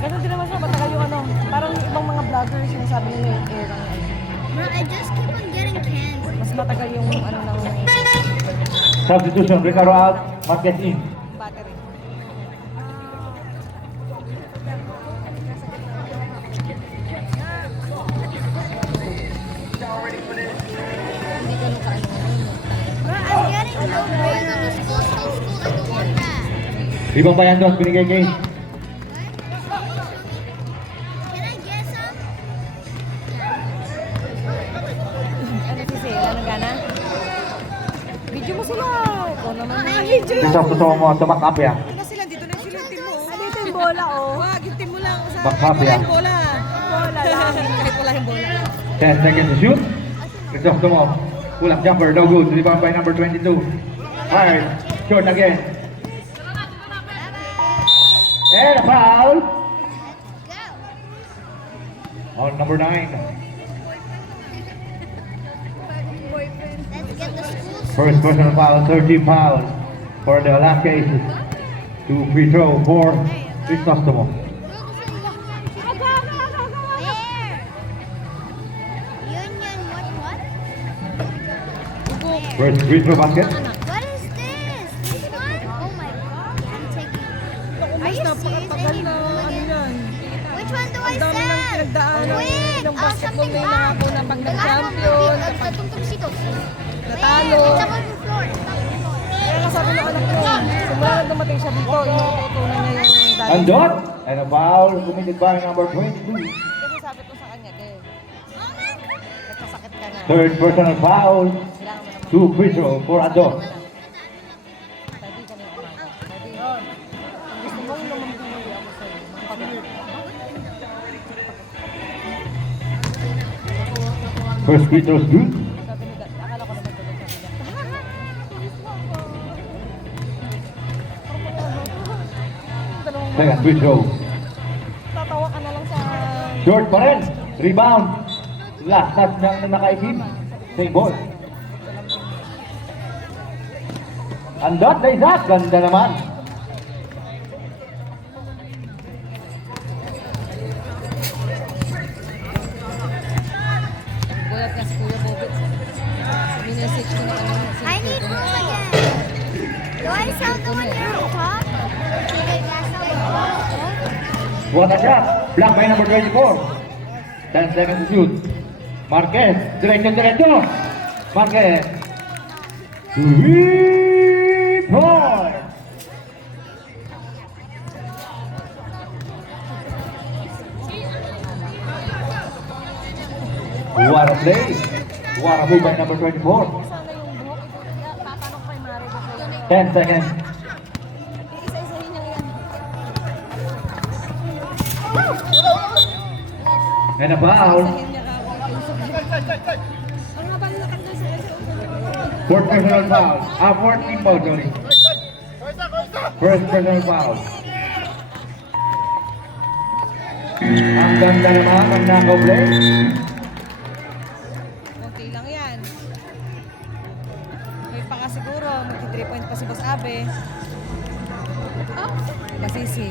Ganun din naman siya, matagal yung ano. Parang yung ibang mga vloggers yung sabi nila yung air ng Bro, I just keep on getting canned. mas matagal yung ano ng Substitution. Recaro out. Marquez in. battery. Hindi ko nung kaano. Bro, I'm getting no grade on the school. I don't want that. Rebound ba yan doon? Binigay kay Can I get some? Ano si Sela? Anong gana? Video mo sila! Ikaw naman na video. Crisostomo mo. Tumak up ya. Ano sila? Dito na sila yung team mo. Dito yung bola oh. Wag, yung team mo lang. Sa Back half, wala yeah. yung bola. Bola lang. Kahit wala yung bola. 10 seconds to shoot. Crisostomo. Pull-up jumper. No good. Rebound by number 22. Hard. Short again. And a foul Go. on number 9. Let's get the school. First personal foul, 13 fouls for the last cases. 2 free throw for Crisostomo. Where? Union what? First free throw basket. What is this? This one? Oh my god. I'm taking. Are you serious? Napakatagal na ano yan. Which one do I Ang dami ng sell? pinagdaanan Wait, ng basketball something na bad. inako na pag The nag-champion, tungtungsitos. natalo. It's up on the floor. Kaya kasabi ng anak ko, simula na dumating siya dito, inututunan niya yung dati. And dot. And a foul committed by number 22. Kasi sabi ko sa kanya, nagkasakit ka na. Third personal foul. Kailangan mo naman. 2 free throw for Adot. Daddy ka na yung umaga. Daddy, kung gusto mo, lumambili ako sa'yo. Magpapagod. First free throw is good. Sabi ni Dad, akala ko naman tulog sabi niya. Dalawang Second free throw. tatawa ka na lang sa... Short pa rin. Rebound. Last touch ng nakaitim. Same ball. Andot na isa. Ganda naman. Bulat ka si Kuya Bobit. Minessage ko na kanina. I need room again. Do I sell the one here on top? Did I sell the one? What a shot. Block by number 24. 10 seconds to shoot. Marquez. Diretso. Marquez. 3 points. What a play. What a move by number 24. Sana yung buhok ito. Tatanong kay Mare kasi yan. 10 seconds. Isa-isahin niya yan. And a foul. Sa kanya ka. Ang haba nila kanta sa Fourth personal foul. Fourth team foul, sorry. First personal foul. Ang ganda naman ang knockout play. konti lang yan. May pa nga siguro, mag-3 point pa si Boss Abe. Masisi.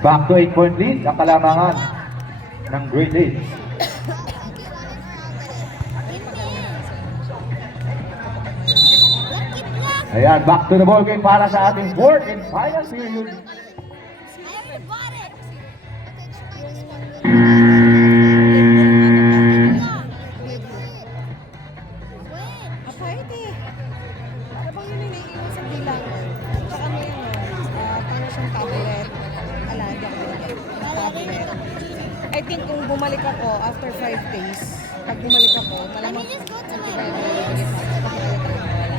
Back to 8-point lead ang kalamangan ng Great Lakes. Ayan, back to the ball game para sa ating fourth and final period. Apait eh. Para bang yun yung naiiwan sa bilang. Tsaka ano yun, para siyang tablet. Ala, di ako binigyan. Tablet. I think kung bumalik ako after 5 days, pag bumalik ako, malamang antibiotic sa akin. Kasi kaya talaga wala.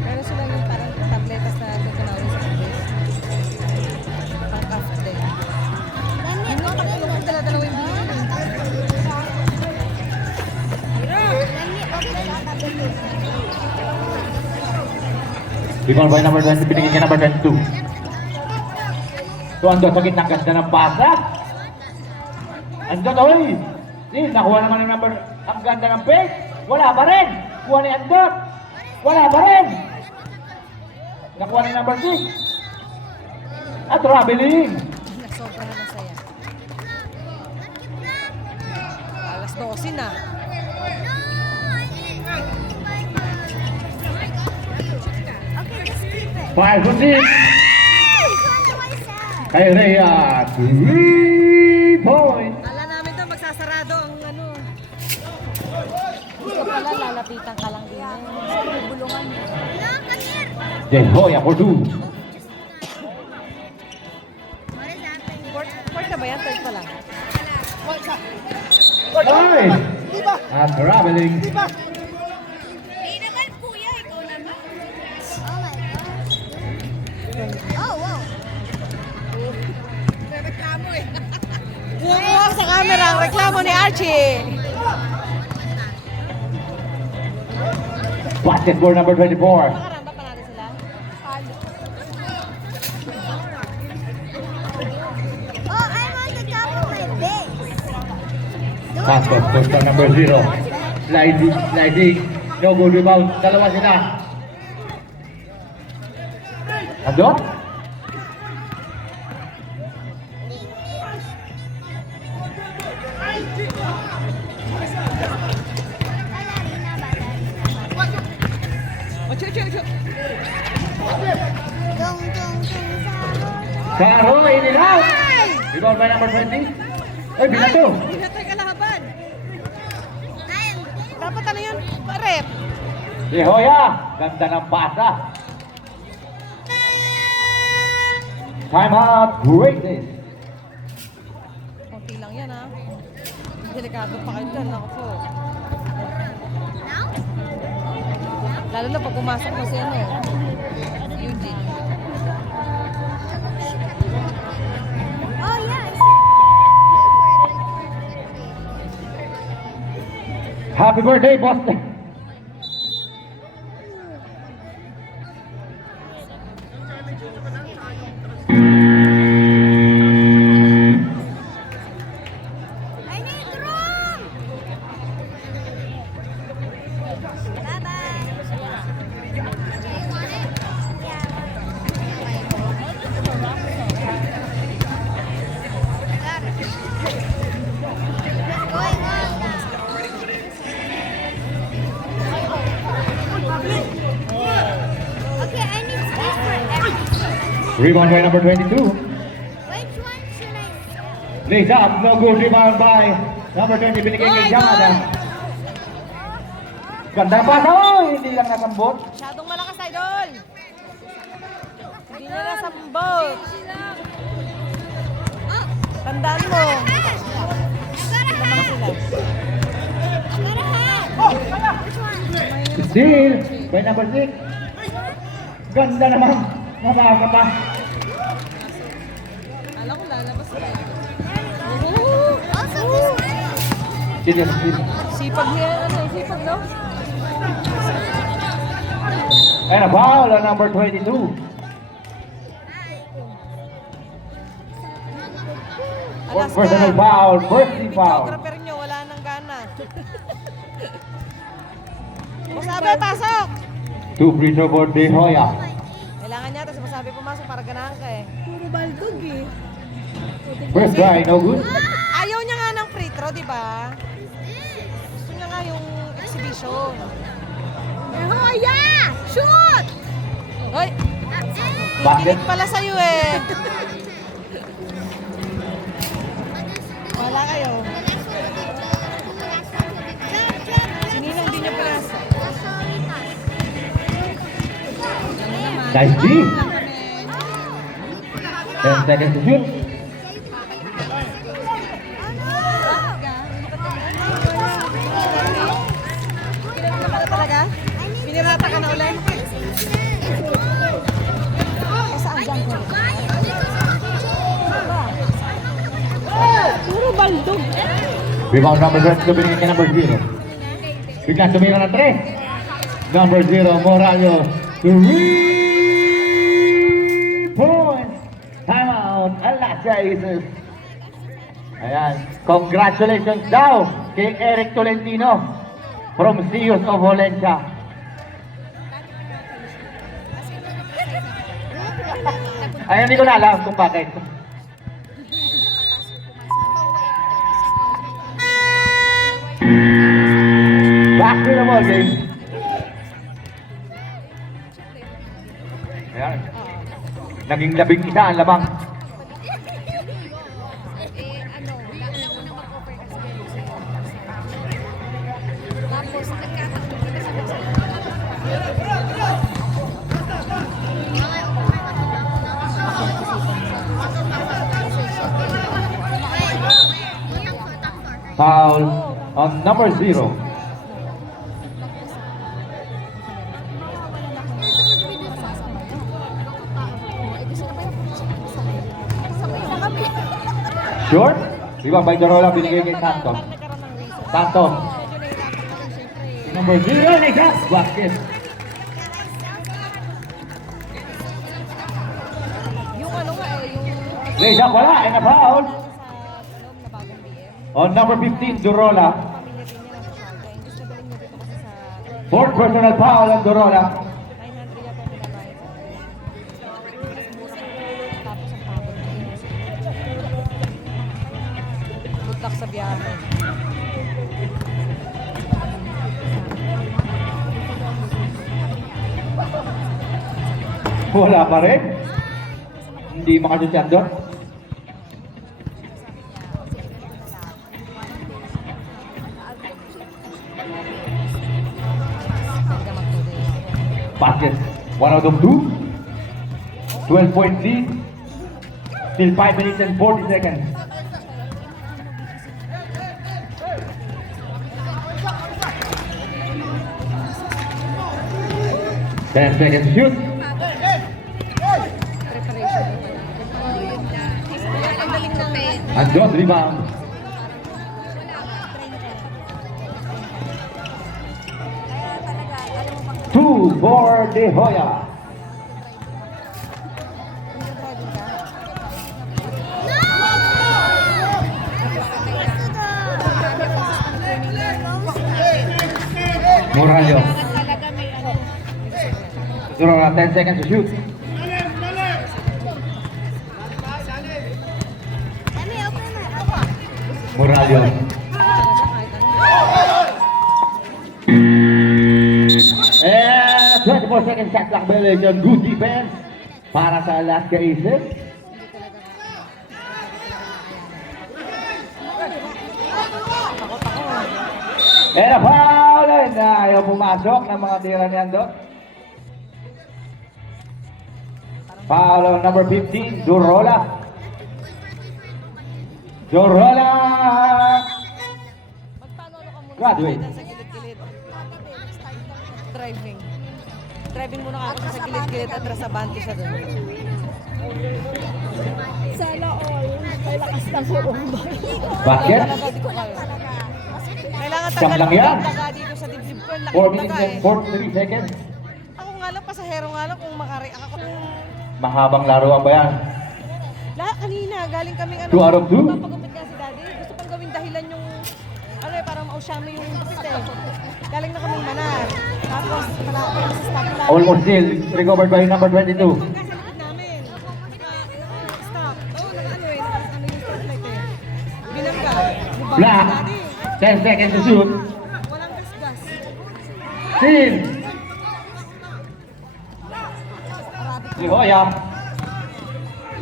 Meron sila yung parang tabletas na tutunawin sa English. Pang cough din. Yun lang, pagtulog ko dala-dalawa yung binigyan. Rebound by number 20, binigyan niya number 22. So, ando sa gitna, ganda ng pasa. Ando, oy! Nakuha naman ng number, ang ganda ng pace. Wala pa rin. Kuha ni Andot. Wala pa rin. Nakuha ni number 6. At traveling. Sobra na saya. Alas 12 na. Okay, just keep it. 5 to 6. Which one do I say? Kay Rhea, 3 points. Kala namin to magsasarado ang ano. Gusto pala lalapitan ka lang din. Sa bulungan. No, come here. Jehoya for 2. What is happening? Fourth na ba yan? Third pa lang. Ay! At traveling. Oh my God. Oh, wow. Kumuha sa camera ang reklamo ni Archie. Basketball number 24. Makaramba pa natin sila. Oh, I'm on the top of my base. Santos, poster number 0. Sliding. No good rebound. Dalawa sila. Andot? Dung, dung, dung, sahod. Saro, in and out. Rebound by number 20. Ay, binato. Pinatay ka laban. I'm Dapat ano yun? Rep. Jehoya, ganda ng pasa. Time out, greatness. Konti lang yan ha. Delikado pa kayo dyan. Ako po. now? Lalo na pag pumasok mo si ano. Eugene. Oh, yeah. Happy birthday, Boston. I need room. Bye-bye. Do you want it? Yeah. Going on now. Okay, I need space for everything. Rebound by number 22. Which one should I say? Lays up, no good rebound by number 20, binigay kay Yamada. Ganda pa na, hindi lang nasambot. Masyadong malakas, idol. Hindi niya nasambot. Tandaan mo. Lamang sila. Steal by number 6. Ganda naman, nabaga pa. Alam ko lalabas ka. Also this one. Serious, serious. Sipag niya, sipag no? And a foul on number 22. One personal foul, first team foul. Geographer nyo, wala nang gana. Masabi, pasok! 2 free throw for De Hoya. Kailangan niya, tapos masabi pumasok para ganahan ka eh. Puro baldog eh. First try, no good. Ayaw niya nga ng free throw, di ba? Gusto niya nga yung exhibition. Hoya! Shoot! Hoy! Basket. Kinig pala sa'yo eh. Wala kayo. Sininong di niya pinasa? Nice D. 10 seconds to shoot. Pinirata ka na talaga? Pinirata ka na ulit? Saan dyan ko? Puro baldog. Rebound number 20 to binigay kay number 0. Biglang tumira ng 3. Number 0, Morallo. 3 points. Timeout. Alaska Aces. Ayan. Congratulations daw kay Eric Tolentino from Sios of Valencia. Ay, hindi ko na alam kung bakit. Back to the ball game. Ayan. Naging 11 ang lamang. Foul on number 0. Short? Diba, by the roll binigay kay Santos. Santos. Number 0, Negas. Basket. Yung ano nga eh, yung... Lays up, wala. And a foul. Sa loob na bagong BM. On number 15, Dorola. Pamilya din niya lang sa Saga. Imbis na galing niya dito kasi sa... Fourth personal foul on Dorola. 900 yata ang binabayad sa akin. Tapos ang pagod na yun. Good luck sa biyahe. Wala pa rin. Hindi makasusyad doon. Hanggang magtuloy. Basket. 1 out of 2. 12-point lead. Still 5 minutes and 40 seconds. Ten seconds to shoot. Preparation mo pala. Ang galing ng... And John rebound. Two for De Hoya. Morallo. Dorola, 10 seconds to shoot. Let me open my elbow. Morallo. And 24 seconds shot clock violation. Good defense para sa Alaska Aces. And a foul! And ayaw pumasok ng mga tira niyan doon. Foul on number 15, Dorola. Dorola! Magpaano ka muna Graduate. sa gilid-gilid. Driving. Driving muna ako sa gilid-gilid at rasabante siya doon. Sana all. May lakas ng hurumba. Basket. Talaga, di ko kaya. Kailangan Siyam lang yan. taga dito sa dibdib ko. Ang laki 4 ng minutes taga and eh. 43 seconds. Ako nga lang, pasahero nga lang kung makareact ako. Mahabang laruan ba yan? Lahat kanina, galing kaming ano. 2 out of 2? Papagupit nga si daddy. Gusto pang gawin dahilan yung, ano eh, parang mausyami yung gupit eh. Galing na kaming manar. Tapos, malapit sa stop line. Almost still recovered by number 22. Hanggang sa likod namin. Stop. Oo, naka-ano eh, naka-ano yung stop light eh. Binangga. Bubaba Black. si daddy. 10 seconds to shoot. Walang gasgas. Steal. Si Hoya.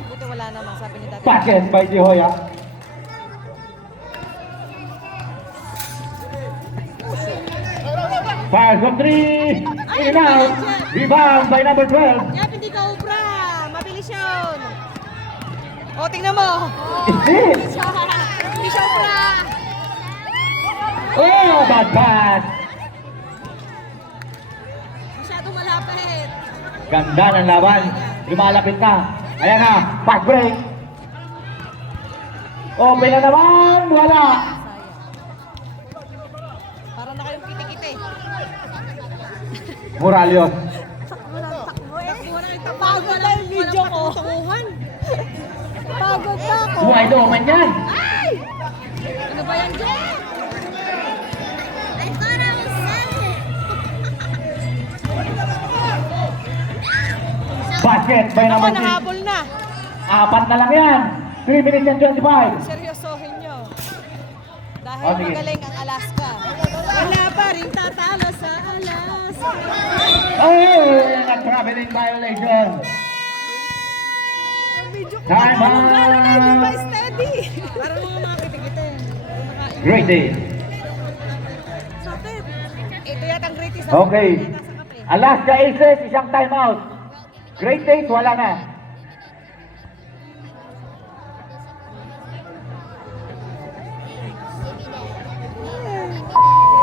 Buti wala naman, sabi ni daddy. Basket by Si Hoya. Fires from 3. In and out. Rebound by number 12. Yap, hindi ka ubra. Mabilis yun. O, tingnan mo. Steal. Hindi siya ubra. Oh, bad pass. Masyadong malapit. Ganda ng laban. Lumalapit na. Ayan na. Fast break. Open na naman. Wala. Parang na kayong kiti-kiti. Moralios. Takbo na kayo. Pagod na yung video ko. Pagod na ako. Wide open yan. Ano ba yan, Jen? I thought I was seven. Basket by Ako, number 6. nahabol na. 4 na lang yan. 3 minutes and 25. Seryosohin nyo. Dahil Oh, sige. magaling ang Alaska. Wala pa rin tatalo sa Alaska. Oh, a traveling violation. Video ko Time pa gano'n na, hindi ba out. steady? Parang mga kiti-kiti. Great day. Sakit. Ito yata ang greatest. Okay. Alaska Aces, isang timeout. Great days, wala na.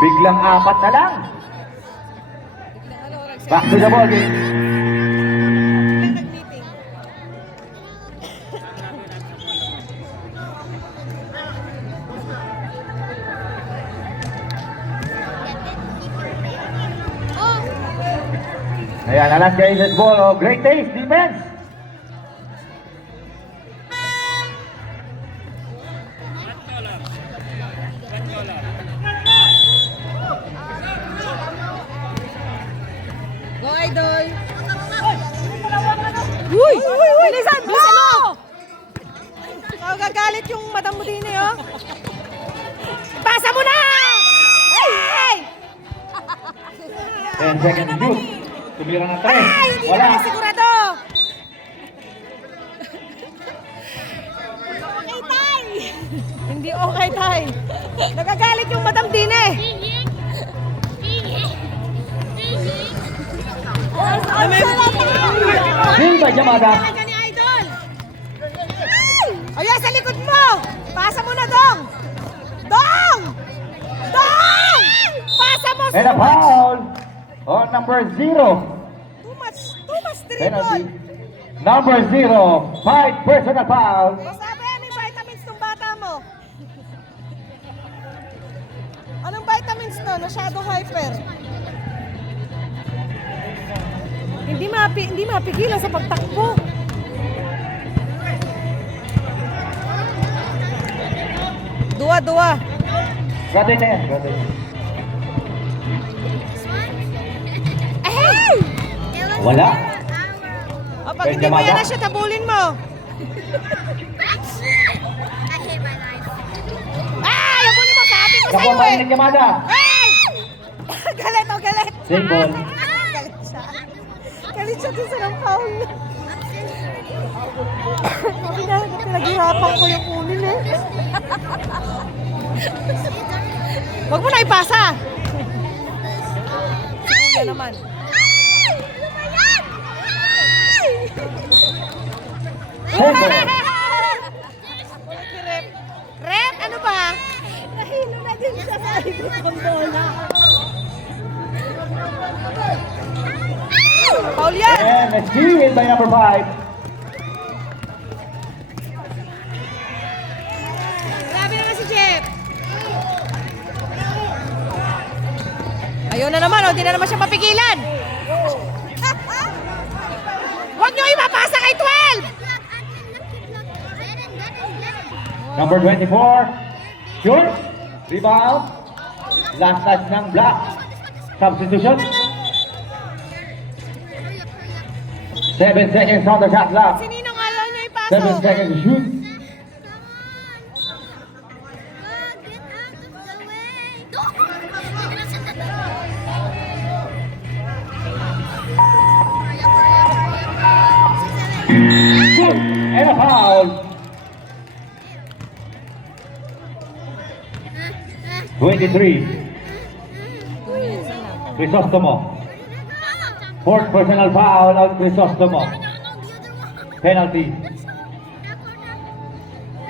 Biglang 4 na lang. Back to the ball game. Nag-meeting. Ayan, Alaska Aces ball. Oh, great days, defense. Go, Idol! Uy! Bilisan mo! Oh, gagalit yung madam mo din eh, oh. Pasa mo na! Hey! Hey! 10 seconds to shoot. Tumira ng 3. Ay! Hindi Wala. na sigurado! Okay, Tay! Hindi okay, Tay. Nagagalit yung madam din eh. Steal by Yamada. Talaga ni Idol! Ayan, sa likod mo! Pasa mo na, Dong! Dong! Dong! Pasa mo! And a foul on number 0. Too much dribble! Penalty. Number 0. 5 personal foul. Sabi, anong vitamins ng bata mo? Anong vitamins to? Masyado hyper. Hindi mapigilan sa pagtakbo. Dua. Ganda na yan. Ganda na. Ay! Wala. O, pag hindi mo yan na siya, tabulin mo. I hate my life. Ay! Abulin mo, sabi ko Kapwa sa'yo pa eh. ni Yamada. Ay! Galit. Same ball. Galit siya. Galit siya dun sa ng foul. Sabi na, pinaghirapan ko yung kunin eh. Huwag mo na ipasa. Yan naman. Same ball. Ulit si Rep. Rep, ano ba? Nahilo na din siya sa ibig ng bola. Paul yan! And a steal by number 5. Ayun na naman, di na naman siya mapigilan. Huwag nyo ipapasa kay 12! Number 24. Sure. Rebound. Last touch ng Black. Substitution. 7 seconds on the shot clock. Sininong ayaw nyo 7 ipasok? seconds to shoot. Good. And a foul. 23. 2 minutes na lang. Crisostomo. Fourth personal foul on Crisostomo. Penalty.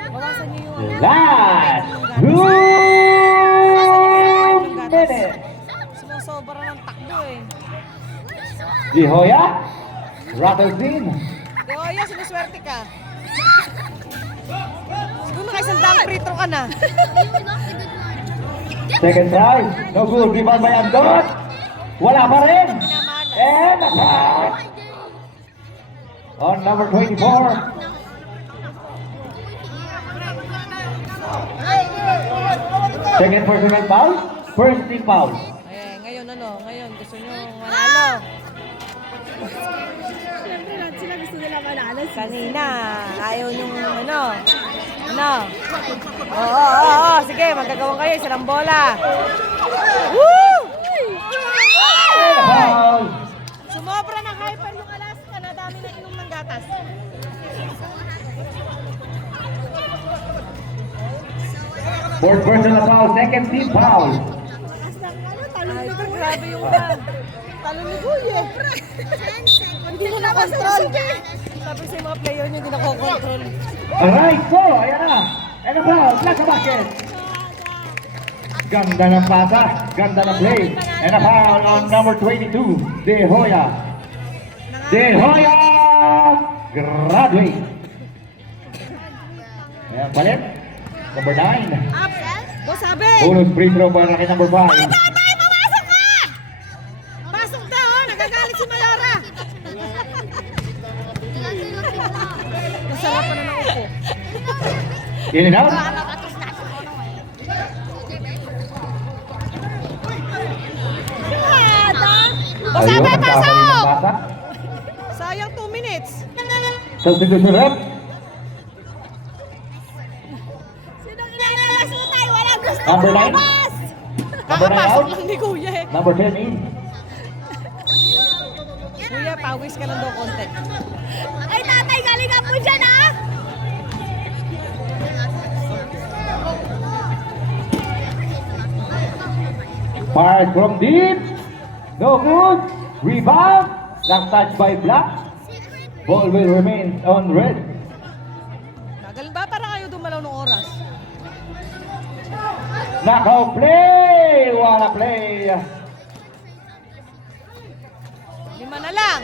Bawasan niyo yung Last 2 minutes. Sumusobra ng takbo eh. Di Hoya. Rattles in. Yoyo, sinuswerte ka. Siguro nakaisandang free throw ka na. Second try. No good. Rebound by Andot. Wala pa rin. And a foul. On number 24. Second personal foul. First team foul. Eh, ngayon ano? Ngayon gusto nyo manalo. Siyempre lahat sila gusto nila manalo. Kanina, ayaw nyo ano? Ano? Oo. Sige, magagawin kayo. Isa lang bola. Woo! And a foul. Sumobra ng hyper yung Alaska na dami na inom ng gatas. Fourth personal foul. Second team foul. Ay, grabe yung talo ni Guye. Hindi na na-control. Sabi sa mga player niya, hindi na-control. Right four. Ayan na. And a foul. Black basket. Ganda ng pasa. Ganda ng play. And a foul on number 22. De Hoya. De Hoya. Graduate. Ayan, palit. Number 9. Go sabi! Bonus free throw para kay number 5. Tatay, pumasok ka! Pasok daw, oh. Nagagalit si Mayora. Nasarapan na ng upo. In and out. O sabi, Ayun, pasok! nagkamali ng basa. Sayang 2 minutes. Substitution rep. Sinong inalalas mo tayo? Walang gusto Number 9. lumabas! Number 9 Kakapasok out. lang ni Kuya eh. Number 10 in. Kuya, pawis ka lang daw konti. Ay, tatay, galingan mo dyan, ah! Fired from deep. No good. Rebound. Last touch by Black. Ball will remain on red. Tagal ba para kayo dumalaw ng oras? Knockout play. What a play. 5 na lang.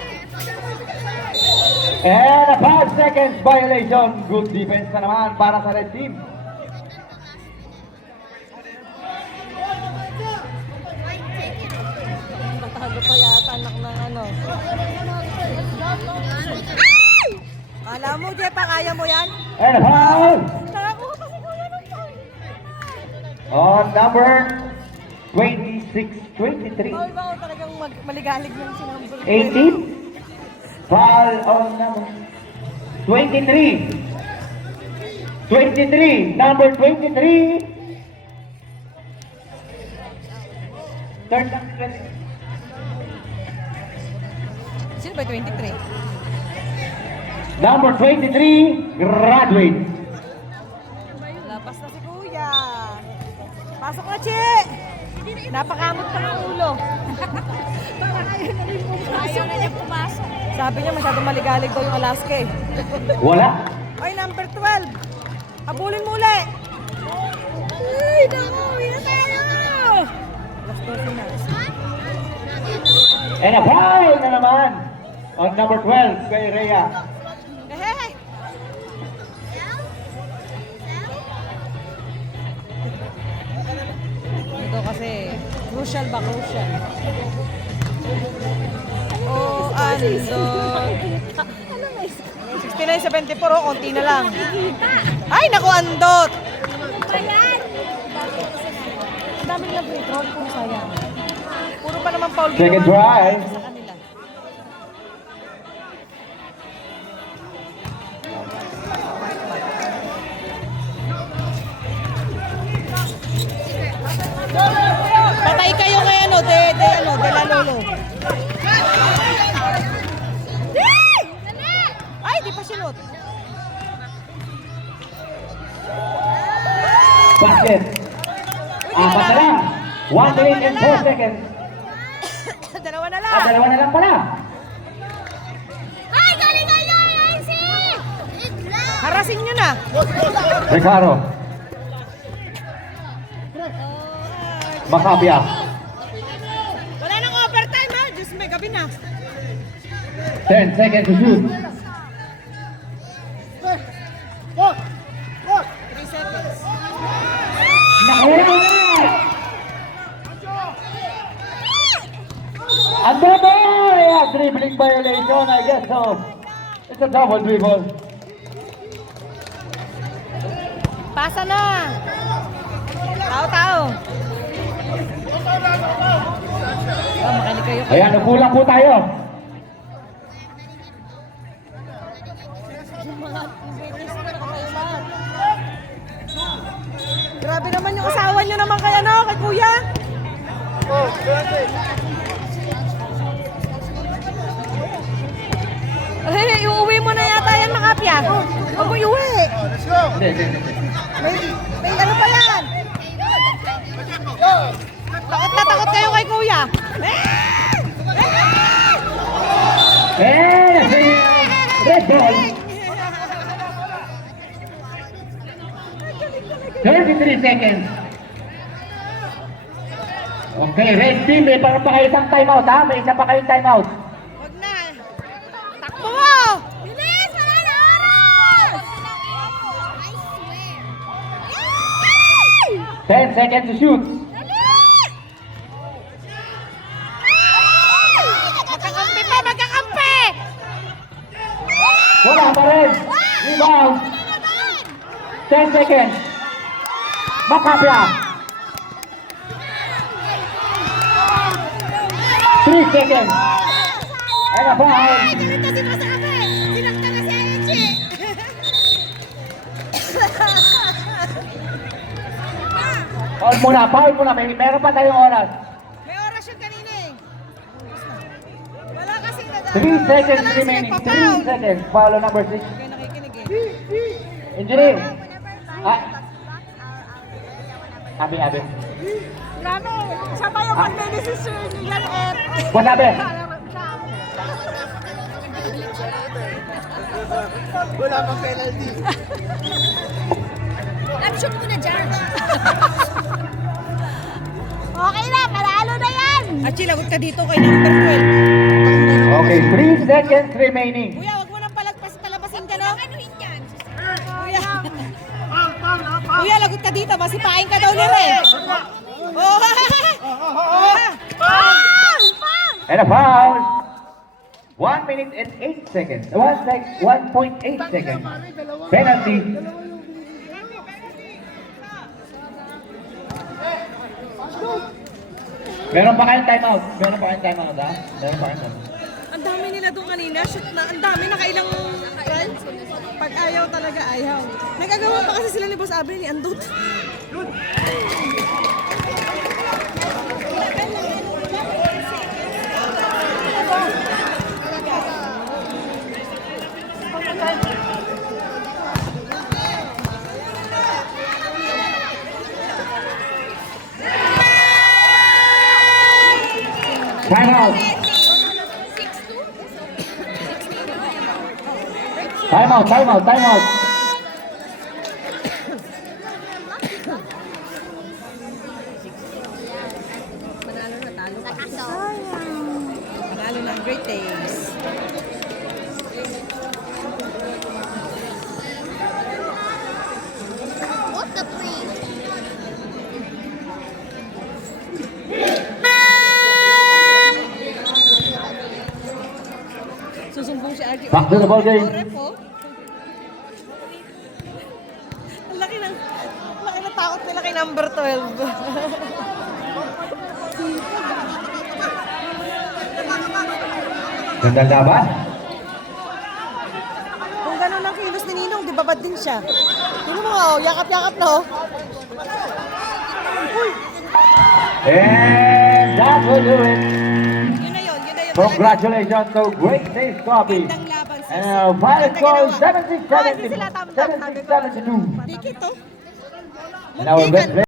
And a 5 seconds violation. Good defense na naman para sa red team. Tatago pa yata anak ng ano. Ay! Kala mo, Jepa, kaya mo yan? And a foul. Nakakuha pa si Kuya ng foul. On number 26, 23. Foul ba o talagang maligalig ng sinambol? 18. Foul on number 23. 23. Number 23. Third lang 20. Sino ba 23? Number 23. Graduate. Lapas na si Kuya. Pasok na, Che! Napakamot pa ng ulo. Ayaw na niya pumasok. Sabi niya masyadong maligalig daw yung Alaska eh. Wala. Ay, number 12. Habulin mo uli. Ay, naku, wala tayo! Alas 12 na. And a foul na naman. On number 12 kay Rhea. Ehehe. Ito kasi Crucial ba? Crucial. Oh, andot. 69-74, oh, konti na lang. Ay, naku, andot. Ayan! Ang dami nilang free throw, kung sayang. Puro pa naman foul Second ginawa drive. sa kanila. Patay kayo kay ano, de la Lolo. Ay, di pa sinot. Basket. Apat na lang. 1 minute and 4 seconds. Dalawa na lang. Dalawa na lang pala. Ay, galing kayo, Yancy! Harasin nyo na. Recaro. Macapia. Wala nang overtime ha. Diyos may gabi na. 10 seconds to shoot. 3 seconds. Nakuha na! Ang double! Yeah, dribbling violation, I guess so. It's a double dribble. Pasa na. Tao. Oh, makinig kayo. Ayan, nagkulang po tayo. Grabe naman yung asawa nyo naman kay ano, kay kuya. Ay, uuwi mo na yata yan, Makapya. Huwag mo iuwi. Hindi. May ano pa yan? Takot na takot kayo kay kuya. And red ball. 33 seconds. Okay, red team, may parang pa kayo isang timeout ha? May isa pa kayong timeout. Huwag na. Takbo mo! Bilis! Wala na oras! I swear! 10 seconds to shoot. Magkakampi pa, magkakampi! Wala pa rin. Rebound. 10 seconds. Macapia. 3 seconds. And a foul. Ay, ganito si Masabi. Sinakta na si Aichi. Foul muna. Meron pa tayong oras. May oras yun kanina eh. Wala kasing 3 seconds remaining. 3 seconds. Foul on number 6. Okay, nakikinig eh. Injury. Abi. Grabe. Siya pa yung magdedesisyon niya. What's up, eh? Wala pang penalty. Upshoot mo na dyan. Okay na, panalo na yan! Achi, lagot ka dito kay number 12. Okay, 3 seconds remaining. Kuya, wag mo nang palabasin ka, no? Anuhin yan. Kuya. Kuya, lagot ka dito. Masipain ka daw nila eh. Oh! And a foul. 1 minute and 8 seconds. 1.8 seconds. Penalty. Meron pa kayong timeout. Ha? Meron pa kayong timeout. Ang dami nila doon kanina. Shoot na. Ang dami. Nakailang runs. Pag ayaw talaga, ayaw. Nagagawa pa kasi sila ni Boss Abri ni Andot. Timeout. Timeout. Panalo ng Great Days. What the freak? to the ball game. Ref, oh. Ang laki ng takot nila kay number 12. Gandang laban. Kung gano'n ang kilos ni Ninong, di ba bad din siya? Tingnan mo, oh, yakap-yakap na, oh. And that will do it. Yun na yun. Congratulations to Great Taste Coffee. Gandang laban, sis. And final score Ganda ginawa. 76-72. Dikit, oh. And our best player